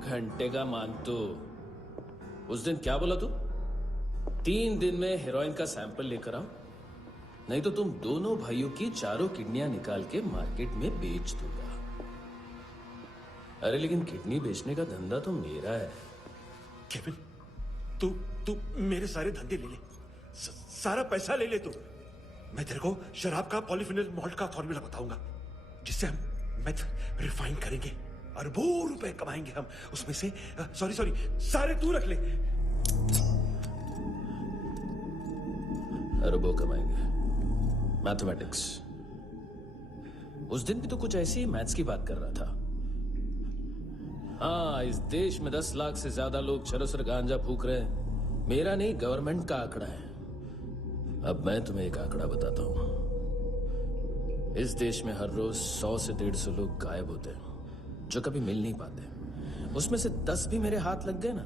घंटे का मानतो। उस दिन क्या बोला तू? 3 दिन में हेरोइन का सैंपल लेकर आओ, नहीं तो तुम दोनों भाइयों की चारों किडनियां निकाल के मार्केट में बेच दूंगा। अरे लेकिन किडनी बेचने का धंधा तो मेरा है। केविन, तू मेरे सारे धंधे ले ले, सारा पैसा ले ले तू। मैं तेरे को शराब का पॉलीफिनल मॉल्ट का फॉर्मूला बताऊंगा, जिससे हम मेथ रिफाइन करेंगे, अरबों रुपए कमाएंगे हम उसमें से। सॉरी सारे तू रख ले। अरबों कमाएंगे, मैथमेटिक्स। उस दिन भी तो कुछ ऐसी मैथ्स की बात कर रहा था। हाँ, इस देश में 10 लाख से ज्यादा लोग चरस और गांजा फूक रहे हैं। मेरा नहीं, गवर्नमेंट का आंकड़ा है। अब मैं तुम्हें एक आंकड़ा बताता हूं। इस देश में हर रोज 100 से 150 लोग गायब होते हैं, जो कभी मिल नहीं पाते। उसमें से 10 भी मेरे हाथ लग गए ना,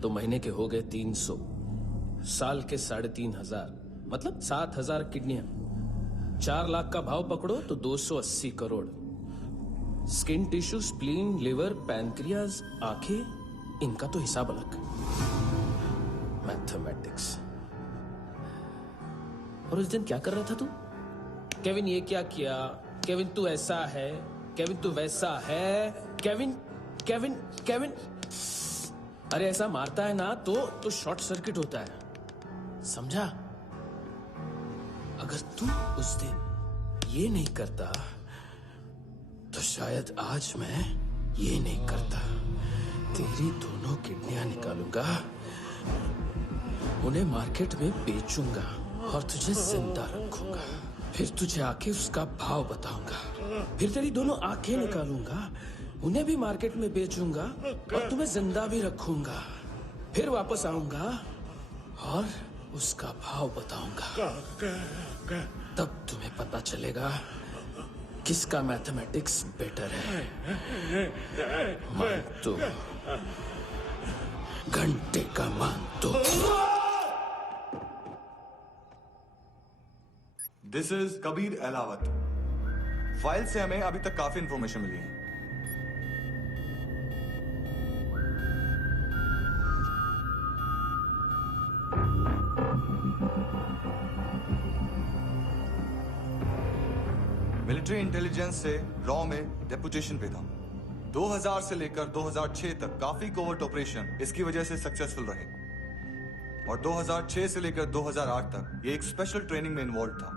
तो महीने के हो गए 300, साल के 3500, मतलब 7000 किडनियां। 4 लाख का भाव पकड़ो तो 280 crore. Skin tissue, spleen, liver, pancreas, आंखें, इनका तो हिसाब अलग। मैथमेटिक्स। और उस दिन क्या कर रहा था तू? केविन ये क्या किया, केविन तू ऐसा है, केविन तू वैसा है, केविन केविन केविन। अरे ऐसा मारता है ना तो शॉर्ट सर्किट होता है, समझा? अगर तू उस दिन ये नहीं करता तो शायद आज मैं ये नहीं करता। तेरी दोनों किडनियां निकालूंगा, उन्हें मार्केट में बेचूंगा और तुझे जिंदा रखूंगा। फिर तुझे आके उसका भाव बताऊंगा। फिर तेरी दोनों आंखें निकालूंगा, उन्हें भी मार्केट में बेचूंगा और तुम्हें जिंदा भी रखूंगा। फिर वापस आऊंगा और उसका भाव बताऊंगा। तब तुम्हें पता चलेगा किसका मैथमेटिक्स बेटर है। मानतो, घंटे का मानतो। This is Kabir Ahlawat. File से हमें अभी तक काफी इंफॉर्मेशन मिली है। मिलिट्री इंटेलिजेंस से रॉ में डेपुटेशन पे था। 2000 से लेकर 2006 तक काफी कोवर्ट ऑपरेशन इसकी वजह से सक्सेसफुल रहे, और 2006 से लेकर 2008 तक ये एक स्पेशल ट्रेनिंग में इन्वॉल्व था।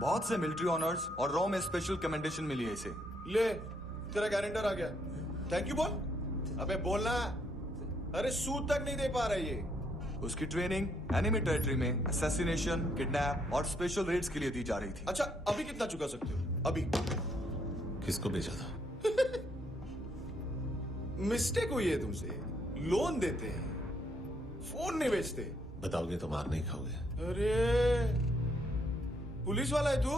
बहुत से मिलिट्री ऑनर्स और रॉ में स्पेशल कमेंडेशन मिली है इसे। ले, तेरा गारंटर आ गया। थैंक यू बोल। अबे बोलना। अरे सूद तक नहीं दे पा रहा ये। उसकी ट्रेनिंग एनिमी टेरिटरी में असैसिनेशन, किडनैप और स्पेशल रेड्स के लिए दी जा रही थी। अच्छा अभी कितना चुका सकते हो? अभी किसको भेजा था? मिस्टेक हुई है तुमसे। लोन देते हैं, फोन नहीं बेचते। बताओगे तो मार नहीं खाओगे। अरे पुलिस वाला है तू?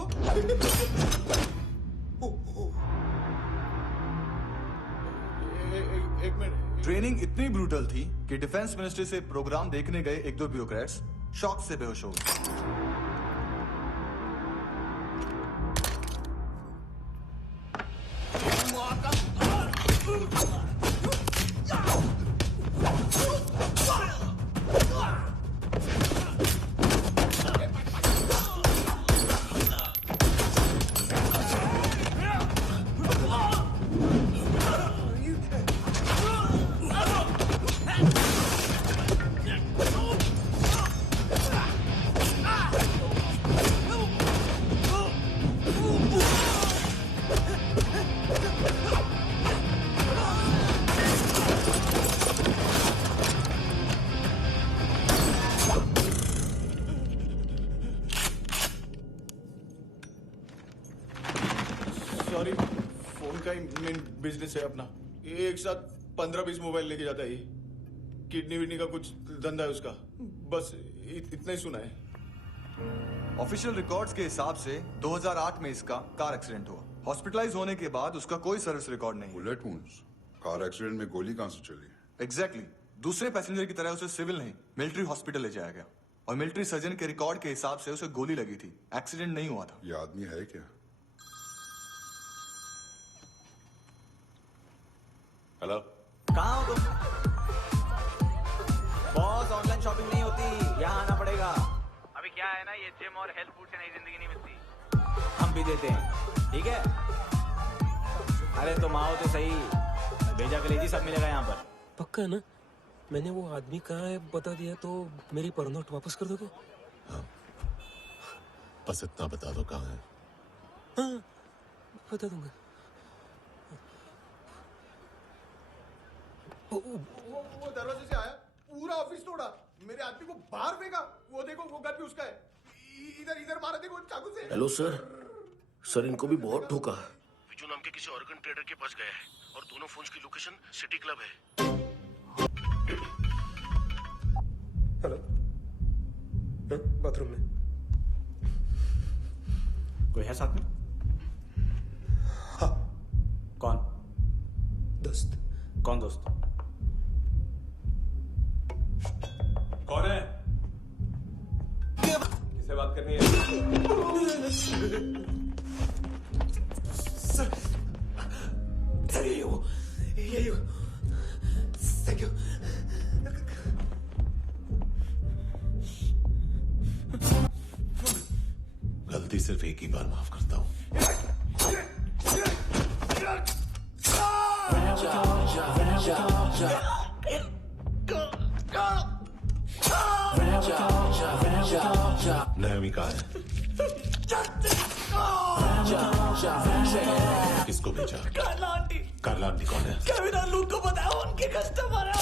एक मिनट। ट्रेनिंग इतनी ब्रूटल थी कि डिफेंस मिनिस्ट्री से प्रोग्राम देखने गए एक दो ब्यूरोक्रेट्स शॉक से बेहोश हो गए। सॉरी, फोन का ही मेन बिजनेस है अपना। एक साथ 15-20 मोबाइल लेके जाता है ये। किडनी विडनी का कुछ धंधा है उसका। बस इतना ही सुना है। ऑफिशियल रिकॉर्ड्स के हिसाब से 2008 में इसका कार एक्सीडेंट हुआ। हॉस्पिटलाइज होने के बाद उसका कोई सर्विस रिकॉर्ड नहीं। Bullet wounds? कार एक्सीडेंट में गोली कहां से चली? एग्जैक्टली। दूसरे पैसेंजर की तरह उसे सिविल नहीं मिलिट्री हॉस्पिटल ले जाया गया और मिलिट्री सर्जन के रिकॉर्ड के हिसाब से उसे गोली लगी थी। एक्सीडेंट नहीं हुआ था। ये आदमी है क्या? हेलो, कहाँ हो तुम? बॉस, ऑनलाइन शॉपिंग नहीं होती, यहाँ आना पड़ेगा। अभी क्या है ना, ये जिम और हेल्थ फूड से नई जिंदगी नहीं मिलती। हम भी देते हैं, ठीक है? अरे तुम आओ तो सही, भेजा कलेजी सब मिलेगा यहाँ पर। पक्का ना? मैंने वो आदमी कहाँ है बता दिया तो मेरी परनोट वापस कर दोगे? हाँ, बस इतना बता दो कहाँ है। हाँ, बता दूंगा। वो दरवाजे से आया, पूरा ऑफिस तोड़ा, मेरे आदमी को बाहर फेंका। वो देखो, वो गन भी उसका है। इधर मारा, देखो चाकू से। हेलो सर, सर इनको भी बहुत ठोका। विजू नाम के किसी ऑर्गन ट्रेडर के पास गया है और दोनों फोन्स की लोकेशन सिटी क्लब है। हेलो, बाथरूम में कोई है साथ में? हाँ। कौन? दोस्त। कौन दोस्त? कौन है? किससे बात करनी है? सर, यही हो। Thank you. गलती सिर्फ एक ही बार माफ करता हूँ। नायोमी कहाँ है? किसको भेजा? कार्ला आंटी। कार्ला आंटी कौन है? केविन और लूक को बताया, उनके कस्टमर है।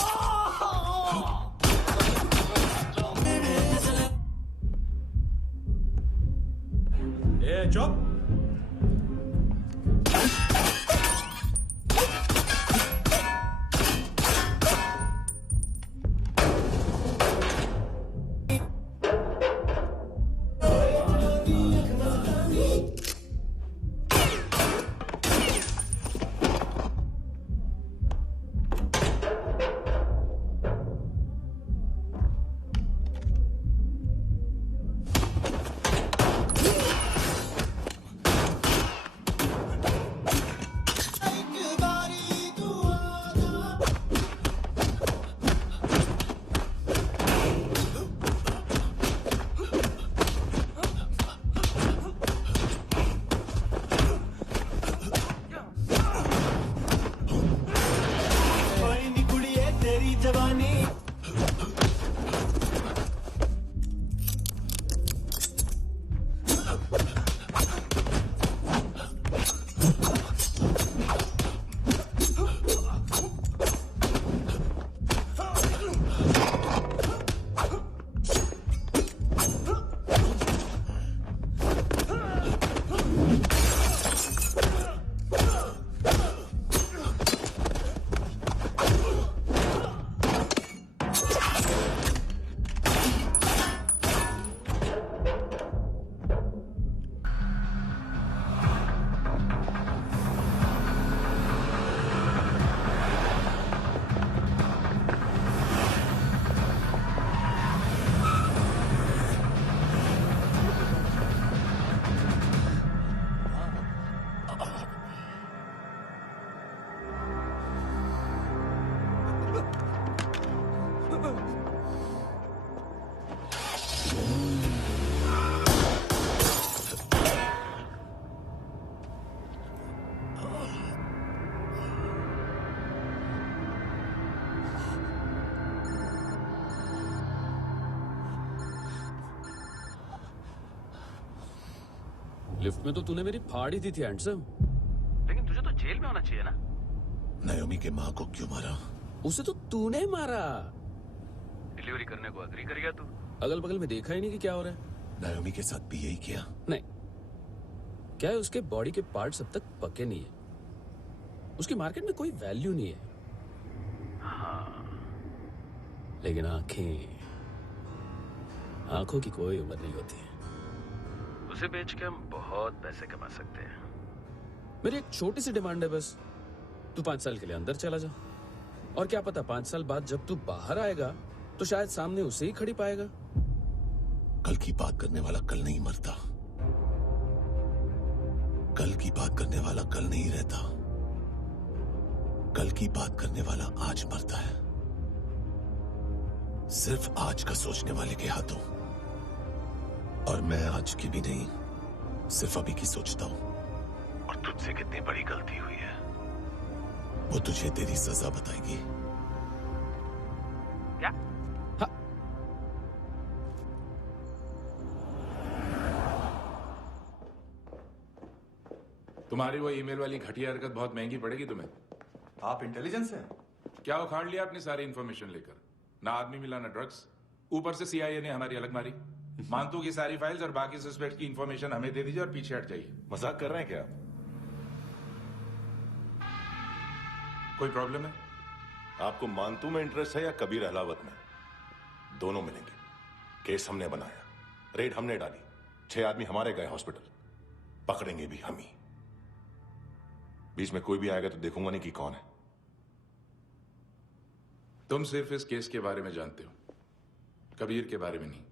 ए चुप। लिफ्ट में तो तूने मेरी फाड़ ही दी थी हैंडसम। लेकिन तुझे तो जेल में होना चाहिए ना। नायोमी के माँ को क्यों मारा? उसे तो तूने मारा। डिलीवरी करने को अग्री कर गया तू। अगल बगल में देखा ही नहीं कि क्या हो रहा है। नायोमी के साथ भी यही किया? नहीं, क्या है उसके बॉडी के पार्ट्स अब तक पके नहीं है। उसकी मार्केट में कोई वैल्यू नहीं है। हाँ, लेकिन आंखों की कोई उम्र नहीं होती है। उसे बेच के हम बहुत पैसे कमा सकते हैं। मेरी एक छोटी सी डिमांड है बस, तू 5 साल के लिए अंदर चला जा, और क्या पता 5 साल बाद जब तू बाहर आएगा तो शायद सामने उसे ही खड़ी पाएगा। कल की बात करने वाला कल नहीं मरता, कल की बात करने वाला कल नहीं रहता, कल की बात करने वाला आज मरता है। सिर्फ आज का सोचने वाले के हाथों। और मैं आज की भी नहीं, सिर्फ अभी की सोचता हूं। और तुझसे कितनी बड़ी गलती हुई है वो तुझे तेरी सजा बताएगी। क्या? हाँ। तुम्हारी वो ईमेल वाली घटिया हरकत बहुत महंगी पड़ेगी तुम्हें। आप इंटेलिजेंस हैं? क्या उखाड़ लिया अपनी सारी इंफॉर्मेशन लेकर? ना आदमी मिला ना ड्रग्स, ऊपर से सीआईए ने हमारी अलग मारी। मानतू की सारी फाइल्स और बाकी सस्पेक्ट की इंफॉर्मेशन हमें दे दीजिए और पीछे हट जाइए। मजाक कर रहे हैं क्या? कोई प्रॉब्लम है? आपको मानतू में इंटरेस्ट है या कबीर अहलावत में? दोनों मिलेंगे। केस हमने बनाया, रेड हमने डाली, 6 आदमी हमारे गए हॉस्पिटल, पकड़ेंगे भी हम ही। बीच में कोई भी आएगा तो देखूंगा नहीं कि कौन है। तुम सिर्फ इस केस के बारे में जानते हो, कबीर के बारे में नहीं।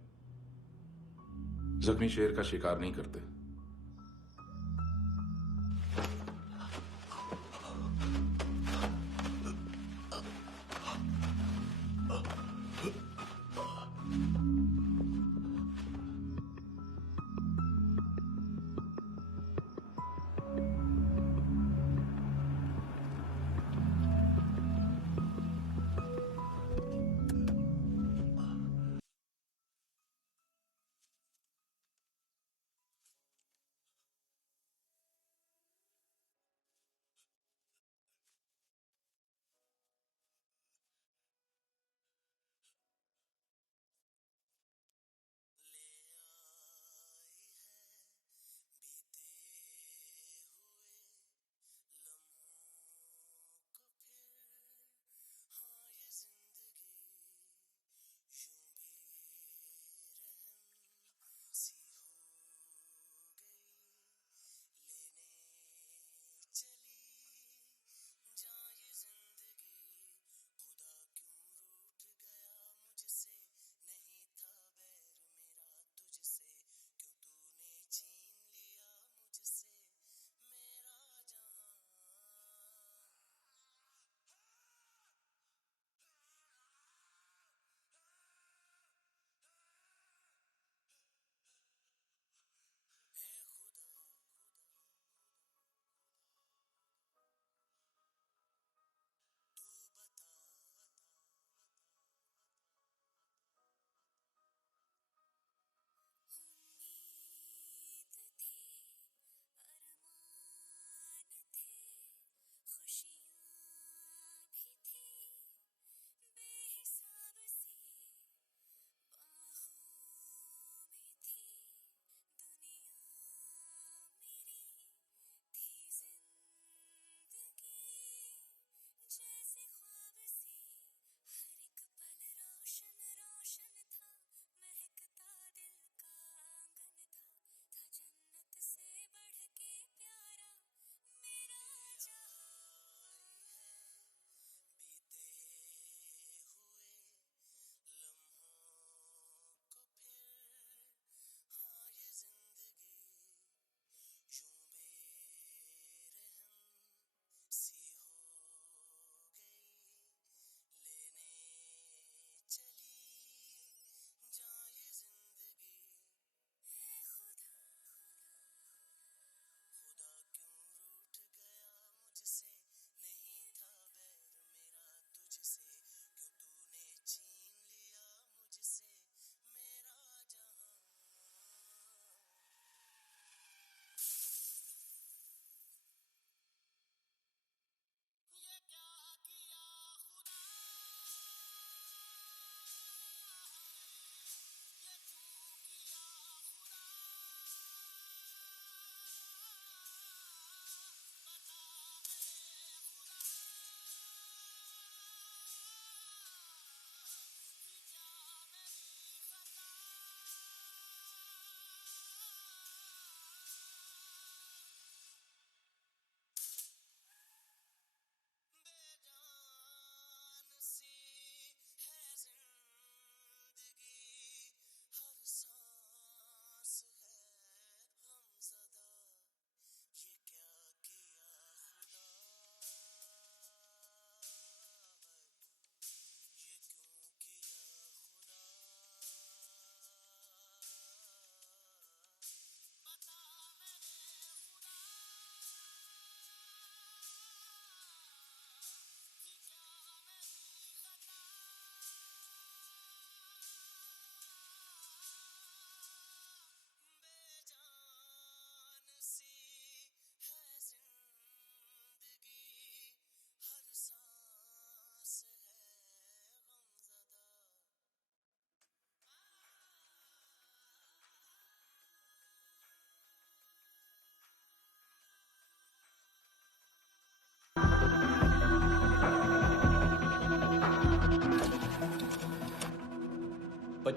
जख्मी शेर का शिकार नहीं करते।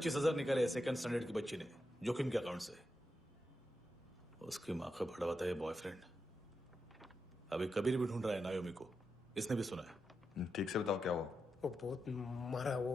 25,000 निकाले सेकंड स्टैंडर्ड की बच्ची ने जोखिम के अकाउंट से। उसकी माँ का बड़ा होता है बॉयफ्रेंड। अभी कबीर भी ढूंढ रहा है नायोमी को, इसने भी सुना है। ठीक से बताओ क्या हुआ। वो बहुत मारा वो।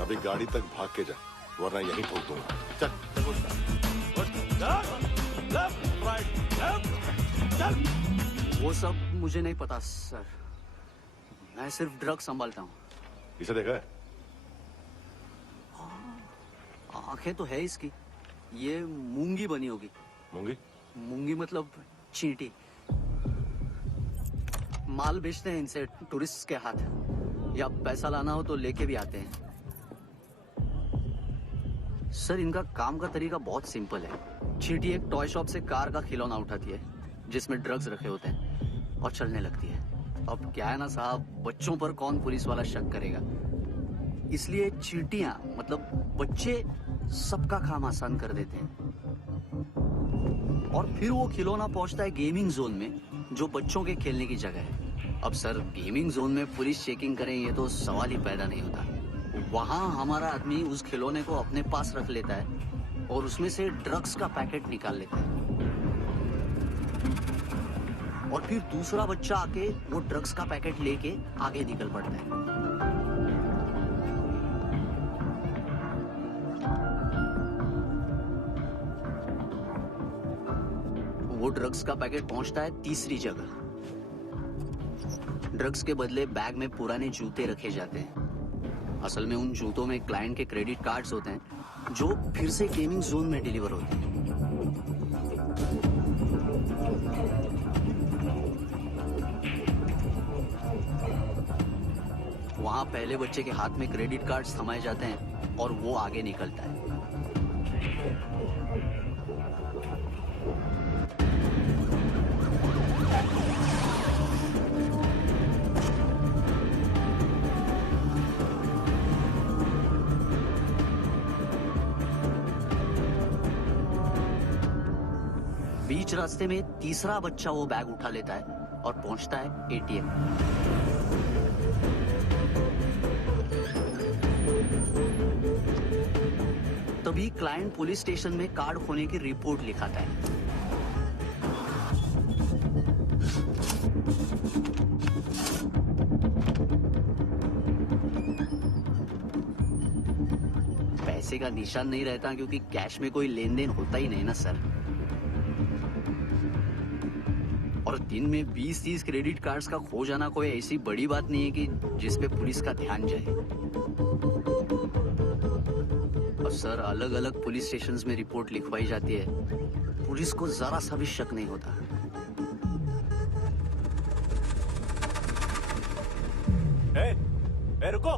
अभी गाड़ी तक भाग के जा, वरना यहीं ठोक दूंगा। चल वो सब मुझे नहीं पता सर, मैं सिर्फ ड्रग संभालता हूँ। इसे देखा है? आंखें तो है इसकी, ये मूंगी बनी होगी। मूंगी? मूंगी मतलब चींटी। माल बेचते हैं इनसे टूरिस्ट के हाथ, या पैसा लाना हो तो लेके भी आते हैं। सर इनका काम का तरीका बहुत सिंपल है। चींटी एक टॉय शॉप से कार का खिलौना उठाती है जिसमें ड्रग्स रखे होते हैं और चलने लगती है। अब क्या है ना साहब, बच्चों पर कौन पुलिस वाला शक करेगा, इसलिए चींटियां मतलब बच्चे सबका काम आसान कर देते हैं। और फिर वो खिलौना पहुंचता है गेमिंग जोन में, जो बच्चों के खेलने की जगह है। अब सर गेमिंग जोन में पुलिस चेकिंग करें ये तो सवाल ही पैदा नहीं होता। वहां हमारा आदमी उस खिलौने को अपने पास रख लेता है और उसमें से ड्रग्स का पैकेट निकाल लेता है, और फिर दूसरा बच्चा आके वो ड्रग्स का पैकेट लेके आगे निकल पड़ता है। वो ड्रग्स का पैकेट पहुंचता है तीसरी जगह। ड्रग्स के बदले बैग में पुराने जूते रखे जाते हैं। असल में उन जूतों में क्लाइंट के क्रेडिट कार्ड्स होते हैं जो फिर से गेमिंग जोन में डिलीवर होते हैं। वहां पहले बच्चे के हाथ में क्रेडिट कार्ड्स थमाए जाते हैं और वो आगे निकलता है। रास्ते में तीसरा बच्चा वो बैग उठा लेता है और पहुंचता है एटीएम। तभी क्लाइंट पुलिस स्टेशन में कार्ड खोने की रिपोर्ट लिखाता है। पैसे का निशान नहीं रहता क्योंकि कैश में कोई लेन देन होता ही नहीं ना सर। और दिन में 20-30 क्रेडिट कार्ड्स का खो जाना कोई ऐसी बड़ी बात नहीं है कि जिस पे पुलिस का ध्यान जाए। और सर अलग अलग पुलिस स्टेशंस में रिपोर्ट लिखवाई जाती है, पुलिस को जरा सा भी शक नहीं होता। ए, रुको।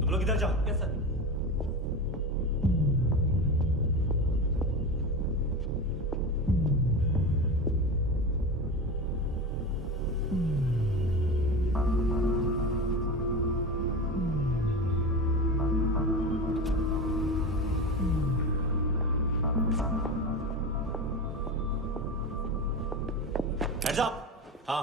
तुम लोग इधर जाओ। Yes sir. Heads up! हाँ।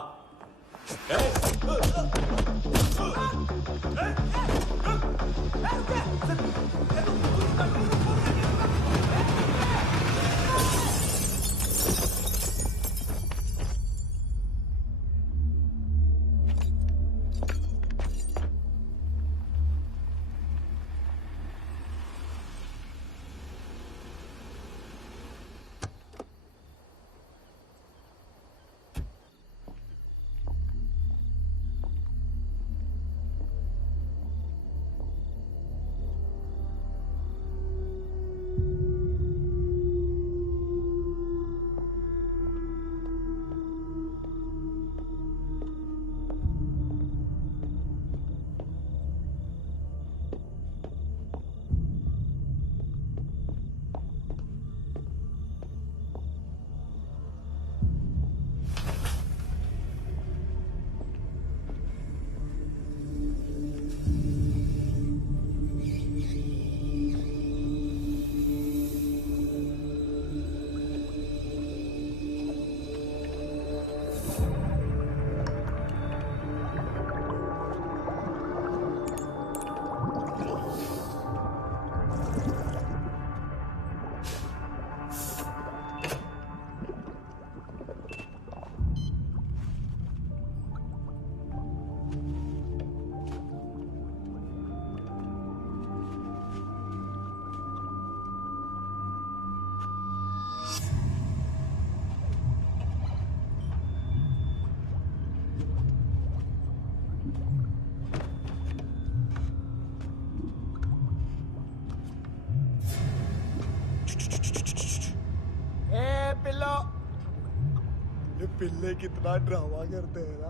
पिल्ले कितना ड्रामा करते हैं ना।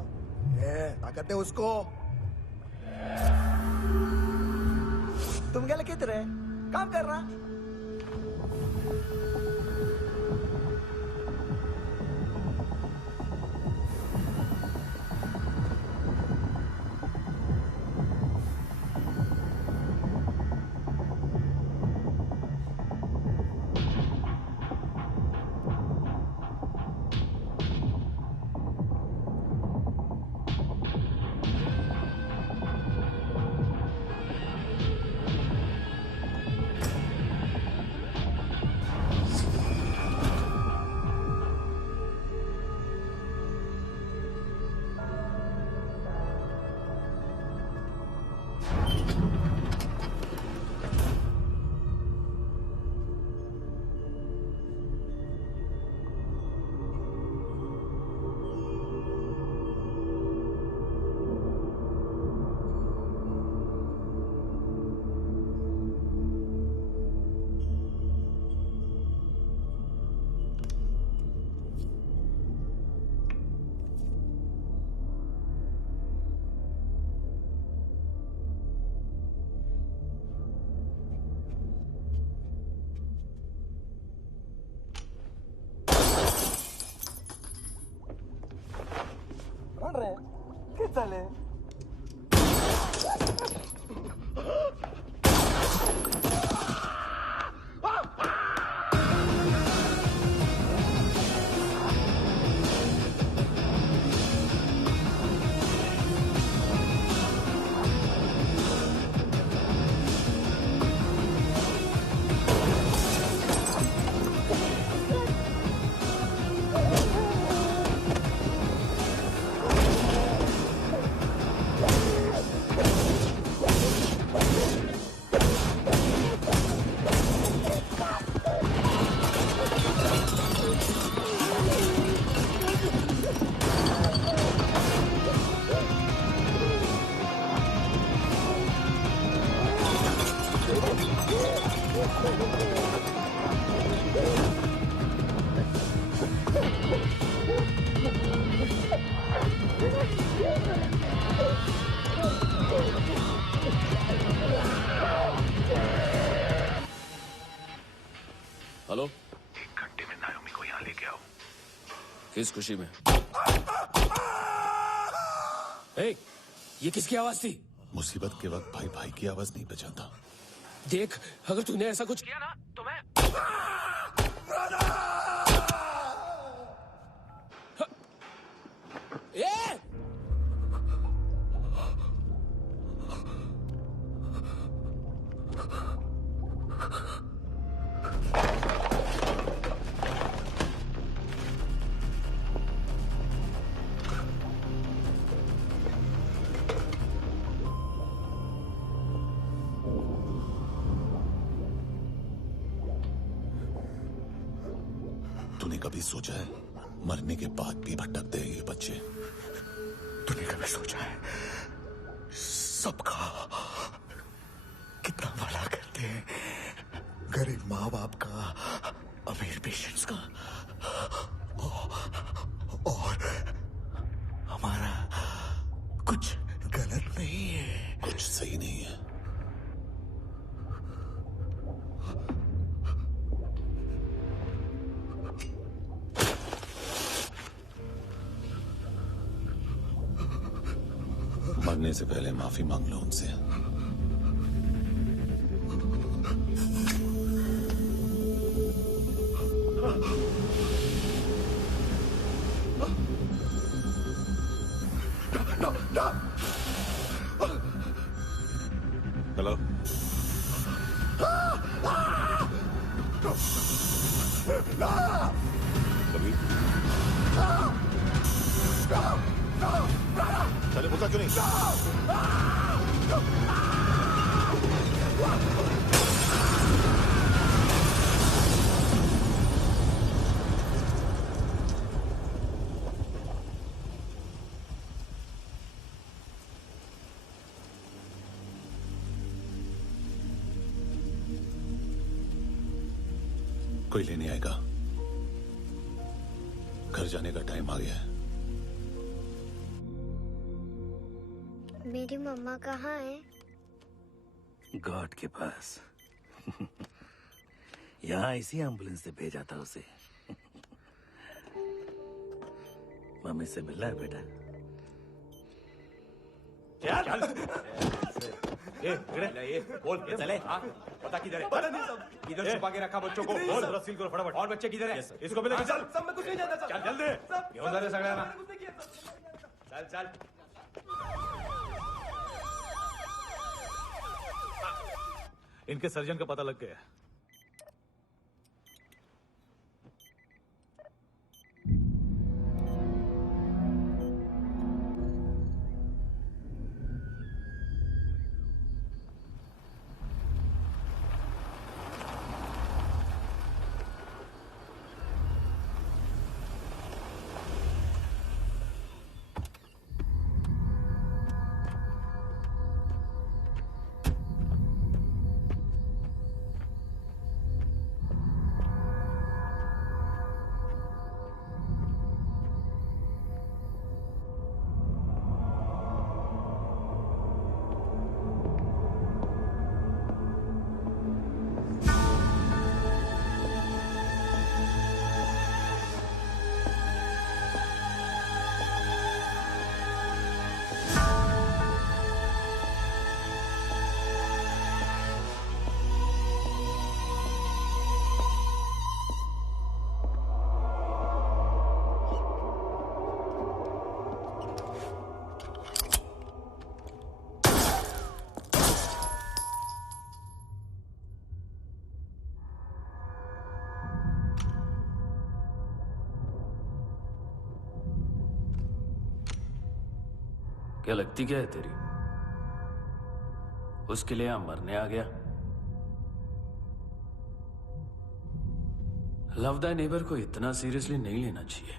क्या कहते हैं उसको? तुम क्या किधर है? काम कर रहा? हेलो, एक घंटे में नायोमी को यहाँ लेके आओ। किस खुशी में? ए, ये किसकी आवाज थी? मुसीबत के वक्त भाई भाई की आवाज नहीं पहचानता। देख, अगर तूने ऐसा कुछ किया ना तो मैं ए! तूने कभी सोचा है मरने के बाद भी भटकते हैं ये बच्चे? तूने कभी सोचा है सबका कितना भला करते हैं? गरीब माँ बाप का, अमीर पेशेंट्स का, और हमारा कुछ गलत नहीं है, कुछ सही नहीं है। मरने से पहले माफी मांग लो उनसे। हेलो, कभी चले बोलता क्यों नहीं? कोई लेने आएगा। घर जाने का टाइम आ गया है। मेरी मम्मा कहाँ है? गॉड के पास। यहाँ इसी एम्बुलेंस से भेजा था उसे। मम्मी से मिलना है बेटा। चल ये बोल चले। हाँ पता किधर है? पता नहीं सब इधर छुपा के रखा बच्चों को। बोल जरा सील करो फटाफट। और बच्चे किधर है? इसको भी लेके चल। सब में कुछ नहीं जानता। चल जल्दी घेऊन जा रे सगळ्यांना। चल चल। इनके सर्जन का पता लग गया। क्या लगती क्या है तेरी? उसके लिए यहां मरने आ गया? लव द नेबर को इतना सीरियसली नहीं लेना चाहिए।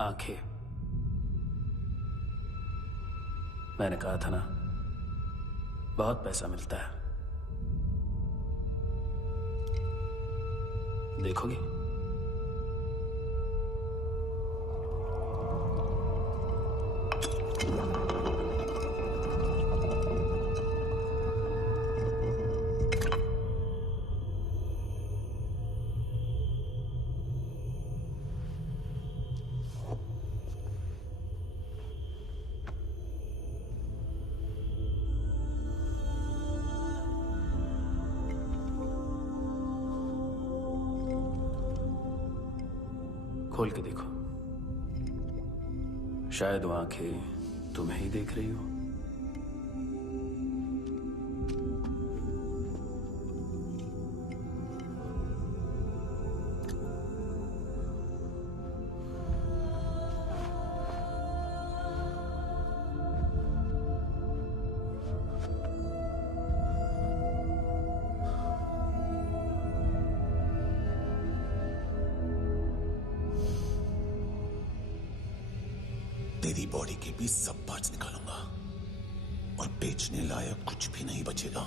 आंखें। मैंने कहा था ना, बहुत पैसा मिलता है। देखोगे? खोल के देखो, शायद वो आंखें तुम्हें ही देख रही हो। तेरी बॉडी के भी सब पार्ट्स निकालूंगा और बेचने लायक कुछ भी नहीं बचेगा।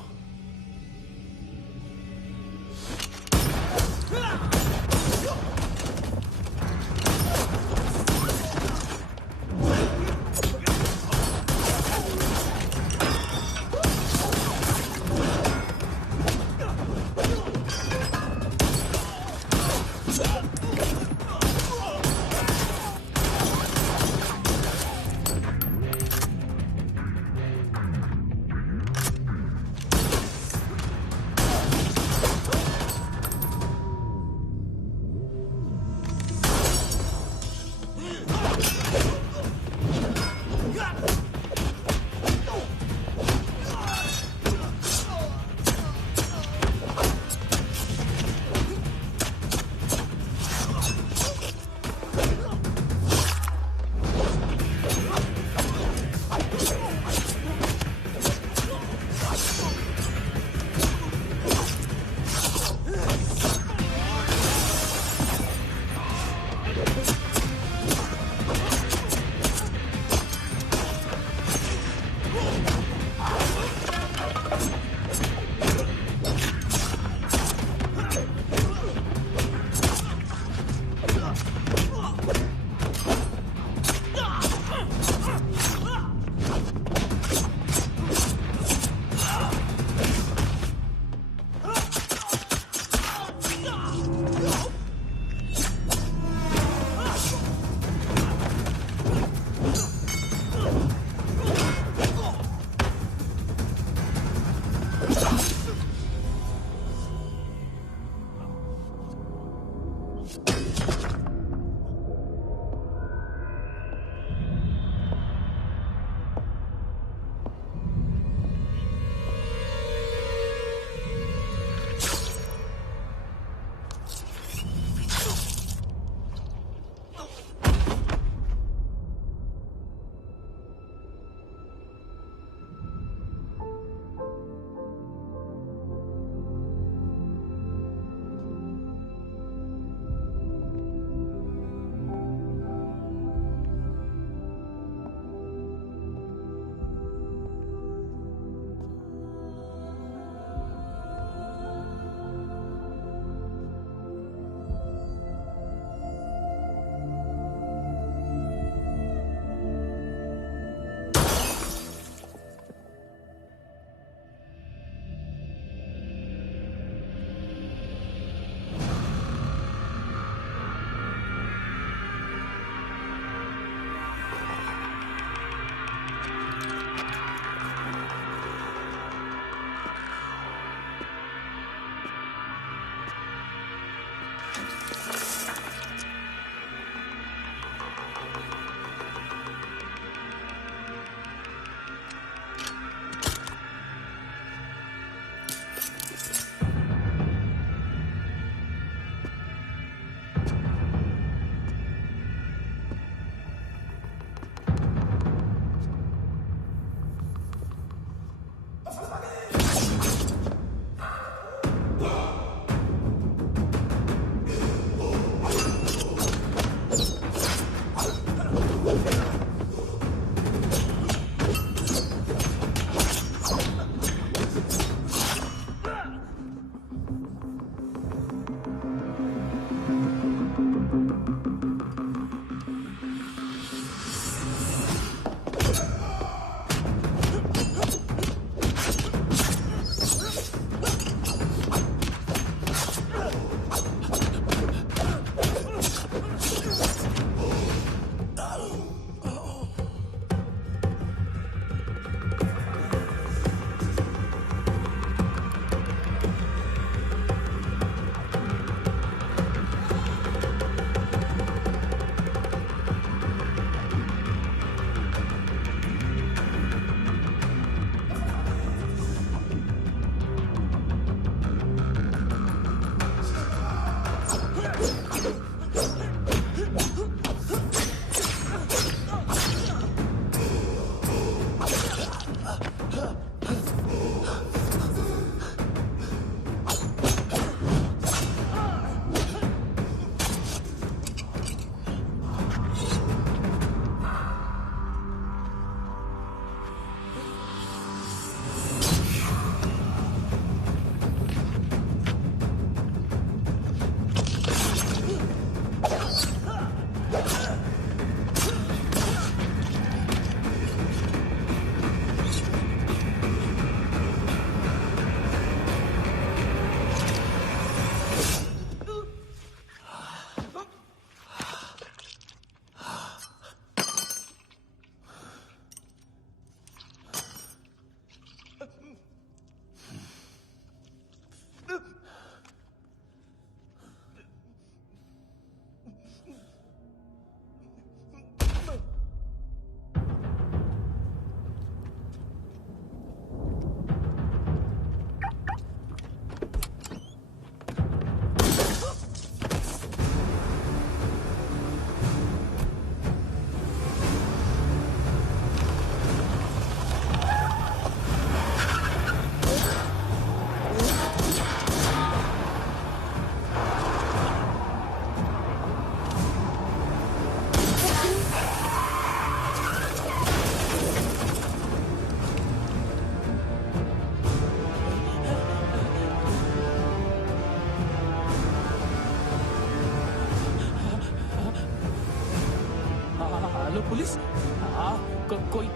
पुलिस?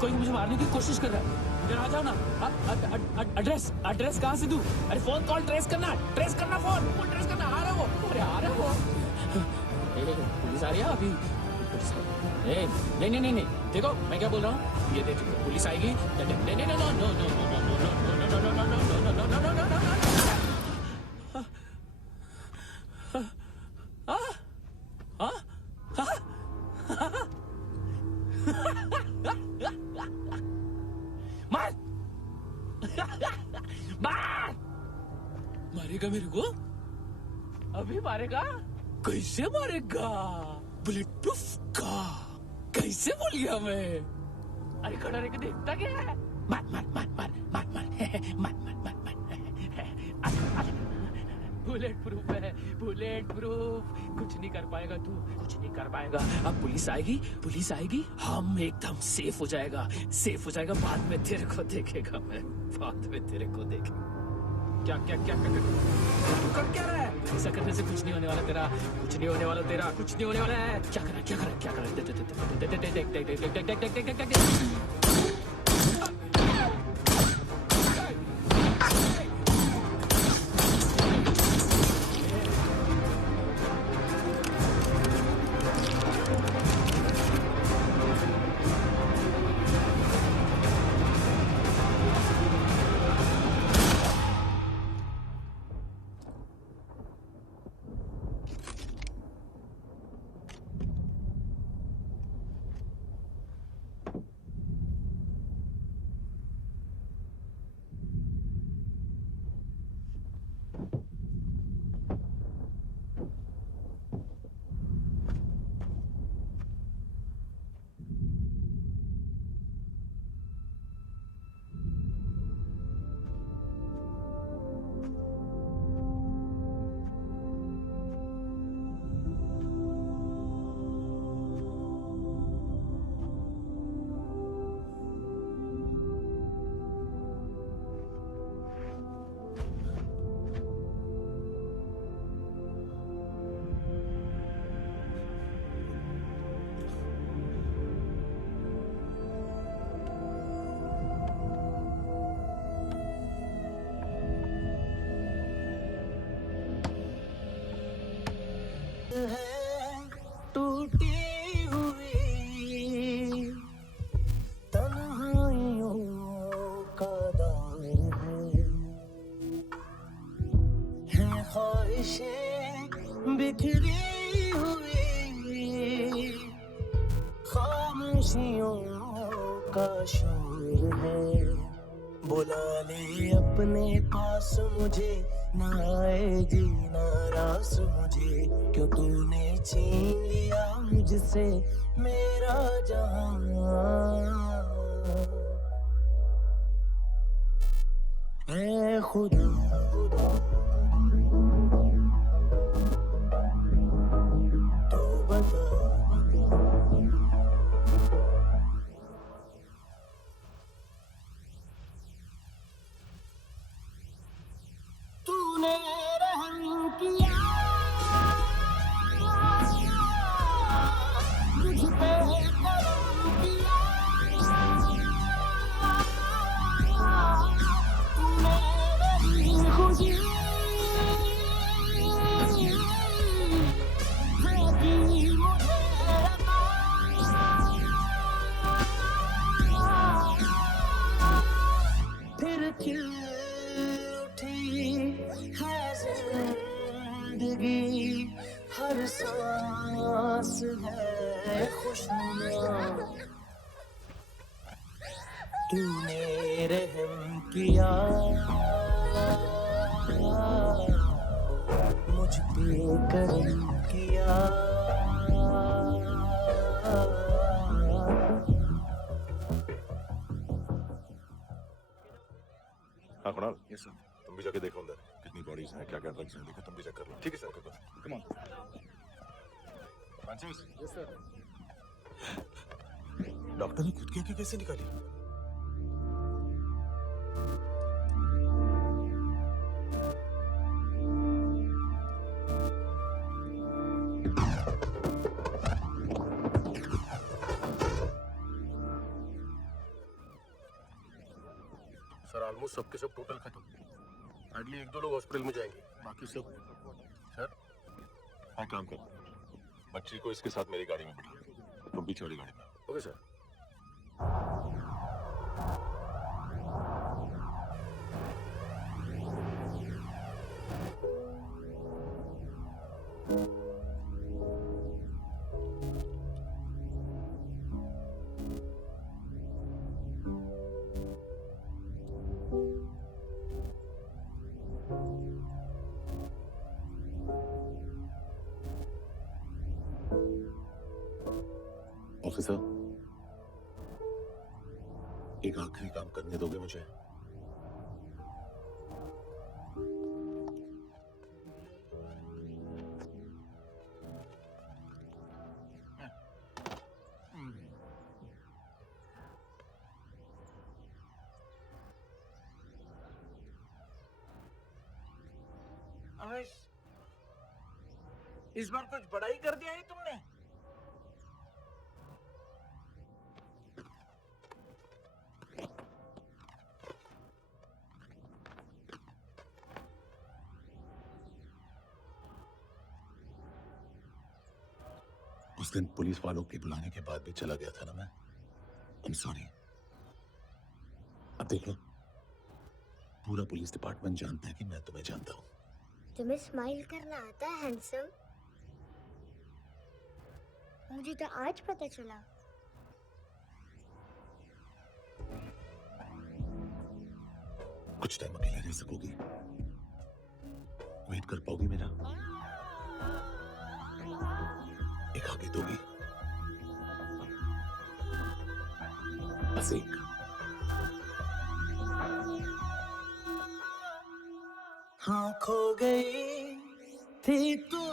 कोई मुझे मारने की कोशिश कर रहा है। इधर आ जाओ ना। एड्रेस कहाँ से दूं? अरे फोन कॉल ट्रेस करना फोन ट्रेस करना। आ रहा वो, अरे आ रहा वो। पुलिस आ रही है अभी। नहीं, देखो मैं क्या बोल रहा हूँ, ये देखो पुलिस आएगी। मारेगा मेरे को? अभी मारेगा? कैसे मारेगा? बुलेट प्रूफ का कैसे बोल गया मैं? अरे खड़ा रह के देखता क्या है? मार बुलेट प्रूफ है, बुलेट प्रूफ। कुछ नहीं कर पाएगा तू, कुछ नहीं कर पाएगा। अब पुलिस आएगी, हम एकदम सेफ हो जाएगा। बाद में तेरे को देखेगा मैं, क्या तू कर क्या रहा है? ऐसा करने से कुछ नहीं होने वाला तेरा, कुछ नहीं होने वाला है। क्या कर देख। टूटी हुई तन्हाइयों का दार है ख्वाहिशें बिखरी हुई, खामोशियों का शोर है। बुला ले अपने पास मुझे, ना आएगी नाराज मुझे, क्यों तूने छीन लिया मुझसे मेरा जहां। ऐ खुदा तू बता, तूने रहम किया मुझ पे, करम किया तूने मेरी खुशी भेजी मुझे फिर क्यों उठी है जिंदगी, हर सांस है खुशनुमा। तूने रहम किया मुझ पे, करम किया। हाँ कुणाल, यस सर। तुम भी जाके देखो अंदर कितनी बॉडीज हैं, क्या क्या ड्रग्स हैं, देखो तुम भी चेक कर लो। ठीक है sir, come on Francis. Yes sir. Doctor ने खुद की आंखें कैसे निकाली? ऑलमोस्ट सबके सब टोटल खत्म। हार्डली 1-2 लोग हॉस्पिटल में जाएंगे, बाकी सब। सर हाँ, काम कर, बच्ची को इसके साथ मेरी गाड़ी में बिठा, तुम पीछे वाली गाड़ी में। Okay sir. ऑफिसर, एक आखिरी काम करने दोगे मुझे? अवेश, इस बार कुछ बड़ा ही कर दिया है तुमने। उस दिन पुलिस वालों के बुलाने के बाद भी चला गया था ना मैं। I'm sorry। अब देख लो, पूरा पुलिस डिपार्टमेंट जानता है कि मैं तुम्हें जानता हूँ। तुम्हें स्माइल करना आता है हैंडसम? मुझे तो आज पता चला। कुछ टाइम अकेले रह सकोगी? वेट कर पाओगी मेरा? एक आगे दोगी? बस एक। हाँ, खो गई थी तू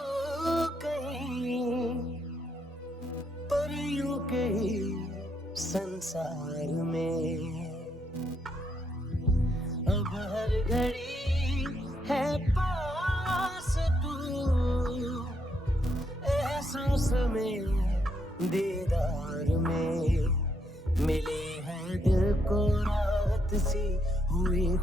कहीं, पर यूं कहीं संसार में। अब हर घड़ी है पास तू, एहसास में दीदार में। मिली है दिल को राहत सी हुई